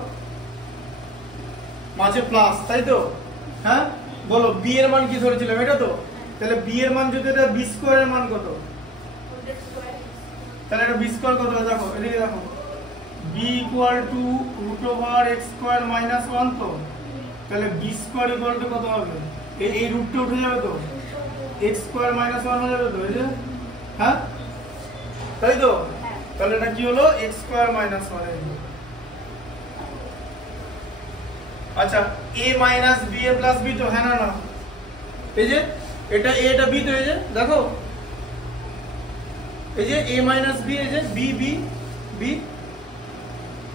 মাঝে প্লাস, তাই তো? হ্যাঁ বলো b এর মান কি ধরেছিলাম? এটা তো, তাহলে b এর মান যদি এটা b স্কয়ারের মান কত? তাহলে এটা b স্কয়ার কত হবে? দেখো এদিকে দেখো, b equal to root over x square minus 1 তো, তাহলে b স্কয়ার ইকুয়াল টু কত হবে? এই রুটটা উঠে যাবে তো, x স্কয়ার মাইনাস 1 হয়ে যাবে তো, এই যে, হ্যাঁ তাই তো? তাহলে এটা কি হলো? x স্কয়ার মাইনাস 1 এই যে। আচ্ছা a minus b a plus b তো, হ্যাঁ না না, এই যে এটা a এটা b তো, এই যে দেখো, এই যে a মাইনাস b, এই যে b b b,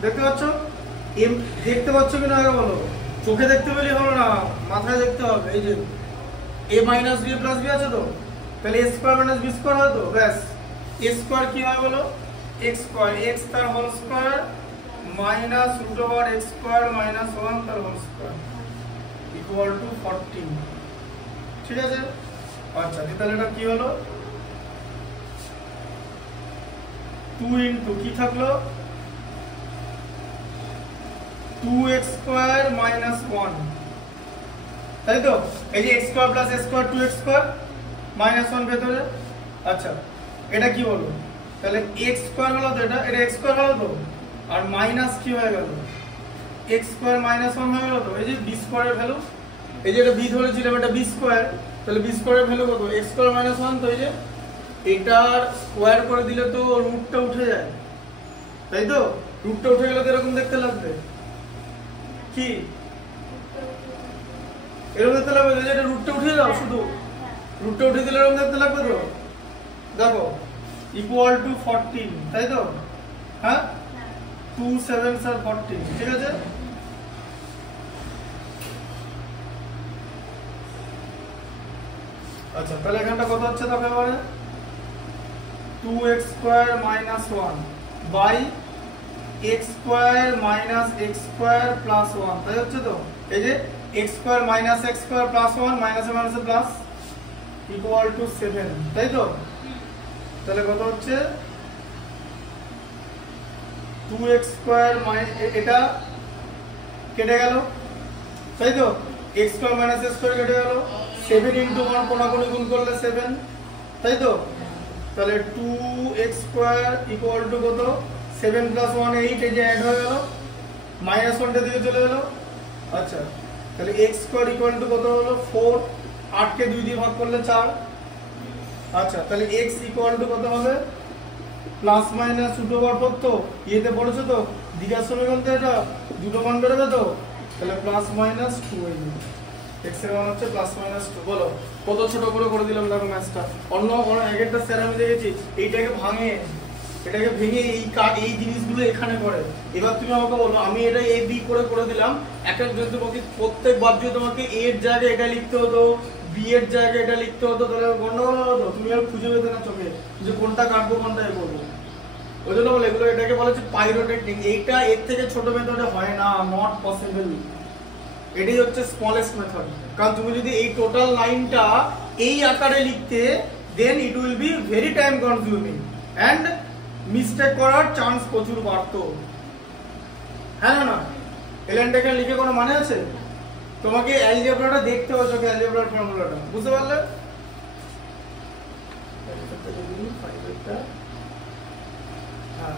দেখতে পাচ্ছ? দেখতে পাচ্ছ কিনা আগে বলো? চোখে দেখতে পেলে হলো না, মাথায় দেখতে হবে। এই যে a minus b plus b আছে তো, তাহলে a square minus b square হয় তো, ব্যাস। a স্কয়ার কি হয় বলো? x স্কয়ার, x তার whole square minus root over x square minus 1 তার হোল স্কয়ার ইকুয়াল টু 14, ঠিক আছে? আচ্ছা তাহলে এটা কি হলো? 2 ইনটু কি থাকলো? 2x স্কয়ার মাইনাস 1, তাই তো? এই যে x square plus a square 2x square minus 1 ভেতরে। আচ্ছা এটা কি হলো? তাহলে x স্কয়ার হলো তো, এটা x স্কয়ার হলো তো, আর মাইনাস কি হয়ে গেল? x স্কয়ার মাইনাস 1 হয়ে গেল তো। এই যে b স্কয়ারের ভ্যালু, এই যে এটা b ধরেছিলাম, এটা b স্কয়ার, তাহলে b স্কয়ারের ভ্যালু কত? x স্কয়ার মাইনাস 1 তো, এই যে এটার স্কয়ার করে দিলে তো রুটটা উঠে যায়, তাই তো? রুটটা উঠে গেলে তো এরকম দেখতে লাগবে, কি এরকম দেখতে লাগবে? এই যে এটা রুটটা উঠে যাও, শুধু রুটটা উঠে দিলে এরকম দেখতে লাগবে তো। দেখো ইকুয়াল টু 14, তাই তো? হ্যাঁ 2 7 আর 14, ঠিক আছে? আচ্ছা তাহলে এখানটা কত হচ্ছে দেখো এবারে? 2x square minus 1 by x square minus x square plus 1, তাই হচ্ছে তো? এই যে x square minus x square plus 1 মাইনাসে মাইনাসে প্লাস ইকুয়াল টু 7, তাই তো? তাহলে কত হচ্ছে? 2x স্কয়ার এটা কেটে গেল, তাই তো? x square minus x square কেটে গেল, 7 ইনটু 1 কোণাকুণি গুণ করলে 7, তাই তো? তাহলে 2x স্কয়ার ইকুয়াল টু কত? 7 প্লাস 1 8, এই যে অ্যাড হয়ে গেল, মাইনাস 1 টা দিকে চলে গেল। আচ্ছা তাহলে x স্কয়ার ইকুয়াল টু কত হলো? 4, 8 কে 2 দিয়ে ভাগ করলে 4। আচ্ছা তাহলে x ইকুয়াল টু কত হবে? প্লাস মাইনাস রুট ওভার 4 তো, ইয়েতে পড়েছো তো, দ্বিঘাত সমীকরণ তো, এটা দুটো মান বেরোবে তো, তাহলে প্লাস মাইনাস 2 এই যে x এর মান হচ্ছে প্লাস মাইনাস 2। বলো কত ছোট করে দিলাম দেখো ম্যাথটা। অন্য একটা স্যার আমি দেখেছি এইটাকে ভাঙে, এটাকে ভেঙে এই জিনিসগুলো এখানে করে। এবার তুমি আমাকে বলো, আমি এটা a b করে দিলাম, একটা যদি তোমাকে প্রত্যেকবার যদি তোমাকে a এর জায়গায় এটা লিখতে হতো, b এর জায়গায় এটা লিখতে হতো, তাহলে গন্ডগোল হতো, তুমি আর খুঁজে পেতে না চোখে যে কোনটা কাটবো কোনটা এ করবো। ওই জন্য বলে এগুলো, এটাকে বলা হচ্ছে পাইরো টেকনিক। এইটা এর থেকে ছোট মেথডে হয় না, নট পসিবল। এটাই হচ্ছে স্মলেস্ট মেথড। কারণ তুমি যদি এই টোটাল লাইনটা এই আকারে লিখতে, then it will be very time consuming and mistake করার চান্স প্রচুর বাড়তো, হ্যাঁ না? এলাইনটাকে লিখে কোনো মানে আছে? তোমাকে অ্যালজেব্রাটা দেখতে হবে, চোখে অ্যালজেব্রার ফর্মুলাটা, বুঝতে পারলে? হ্যাঁ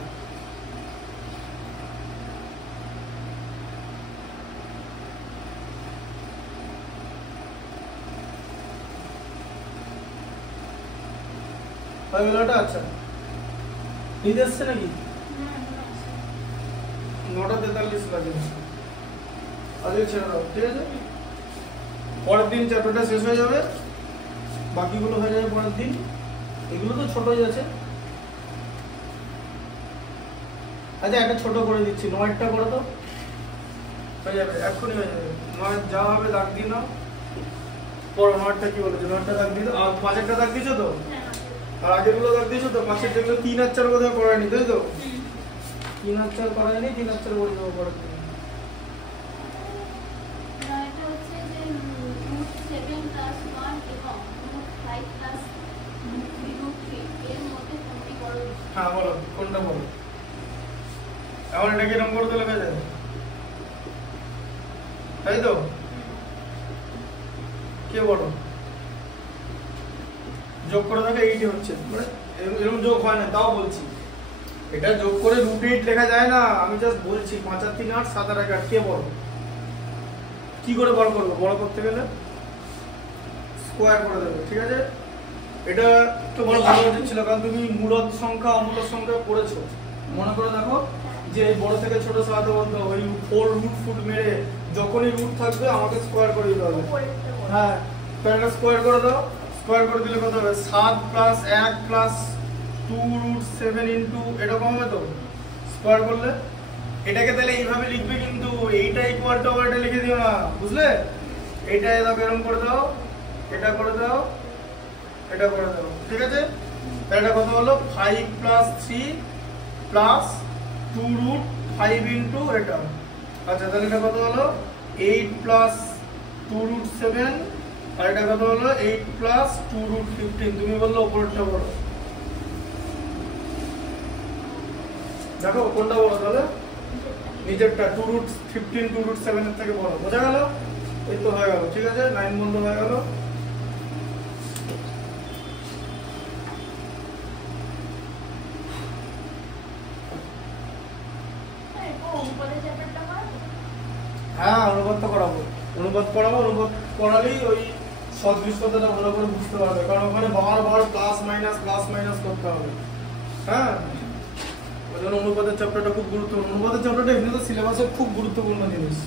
ফর্মুলাটা আচ্ছা নিতে এসছে নাকি? 9:43 বাজে, আজকে ছেড়ে দাও, ঠিক আছে? পরের দিন চ্যাপ্টারটা শেষ হয়ে যাবে, বাকিগুলো হয়ে যাবে পরের দিন। এগুলো তো ছোটই আছে। আচ্ছা একটা ছোট করে দিচ্ছি, 9টা করে তো হয়ে যাবে, এক্ষুনি হয়ে যাবে। 9 যা হবে দাগ দিয়ে নাও, পড়ো। 9টা কি বলেছে? 9টা দাগ দিয়ে দাও, আর 5 একটা দাগ দিয়েছো তো? আর আগেরগুলো দাগ দিয়েছো তো, পাশের যেগুলো 3 আর 4 কোথাও করায়নি, তাই তো? 3 আর 4 করায়নি, 3 আর 4 করে দেবো পরের দিন। না, এটা হচ্ছে যে √7 + 1 এবং √5 + √3 এর মধ্যে কোনটি বড়? হ্যাঁ বলো, কোনটা বলো? এখন এটাকে এরকম করে তো লেখা যায়, তাই তো? কে বড়? যোগ করে দেখো 8 হচ্ছে, মানে এরকম যোগ হয় না, তাও বলছি এটা যোগ করে √8 লেখা যায় না, আমি জাস্ট বলছি 5 আর 3 8 7 আর 1 8 কে বড়? কি করে বড় করবো? বড় করতে গেলে স্কোয়ার করে দেবে, ঠিক আছে? এটা তোমার ভালো উচিত ছিল, কারণ তুমি মূলদ সংখ্যা অমূলদ সংখ্যা পড়েছো। মনে করে দেখো যে এই বড় থেকে ছোট সাজাতে বলতে ওই 4 রুট ফুট মেরে যখনই রুট থাকবে আমাকে স্কোয়ার করে দিতে হবে। হ্যাঁ, তো এটা স্কোয়ার করে দাও। স্কোয়ার করে দিলে কত হবে? 7 + 1 + 2√7 ইন্টু এরকম হবে তো স্কোয়ার করলে। এটাকে তাহলে এইভাবে লিখবে, কিন্তু এইটা ইকুয়াল টু এটা লিখে দিও না, বুঝলে? এইটা এরকম এরকম করে দাও, এটা করে দাও, এটা করে দাও, ঠিক আছে? তাহলে এটা কত হলো? 5 + 3 + 2√5 ইন্টু এটা। আচ্ছা, তাহলে এটা কত হলো? 8 + 2√7, আর এটা কত হলো? 8 + 2√15। তুমি বললো উপরেরটা বড়, দেখো কোনটা বড় তাহলে? নিচেরটা 2√15 2√7 এর থেকে বড়, বোঝা গেল? এই তো হয়ে গেল, ঠিক আছে? 9 বন্ধ হয়ে গেল। হ্যাঁ, অনুবাদ তো করাবো, অনুবাদ করাবো। অনুবাদ করালেই ওই সদৃশ্যতাটা ভালো করে বুঝতে পারবে, কারণ ওখানে বারবার প্লাস মাইনাস করতে হবে। হ্যাঁ, ওই জন্য অনুবাদের চ্যাপ্টারটা খুব গুরুত্বপূর্ণ। অনুবাদের চ্যাপ্টারটা এমনি তো সিলেবাসে খুব গুরুত্বপূর্ণ জিনিস।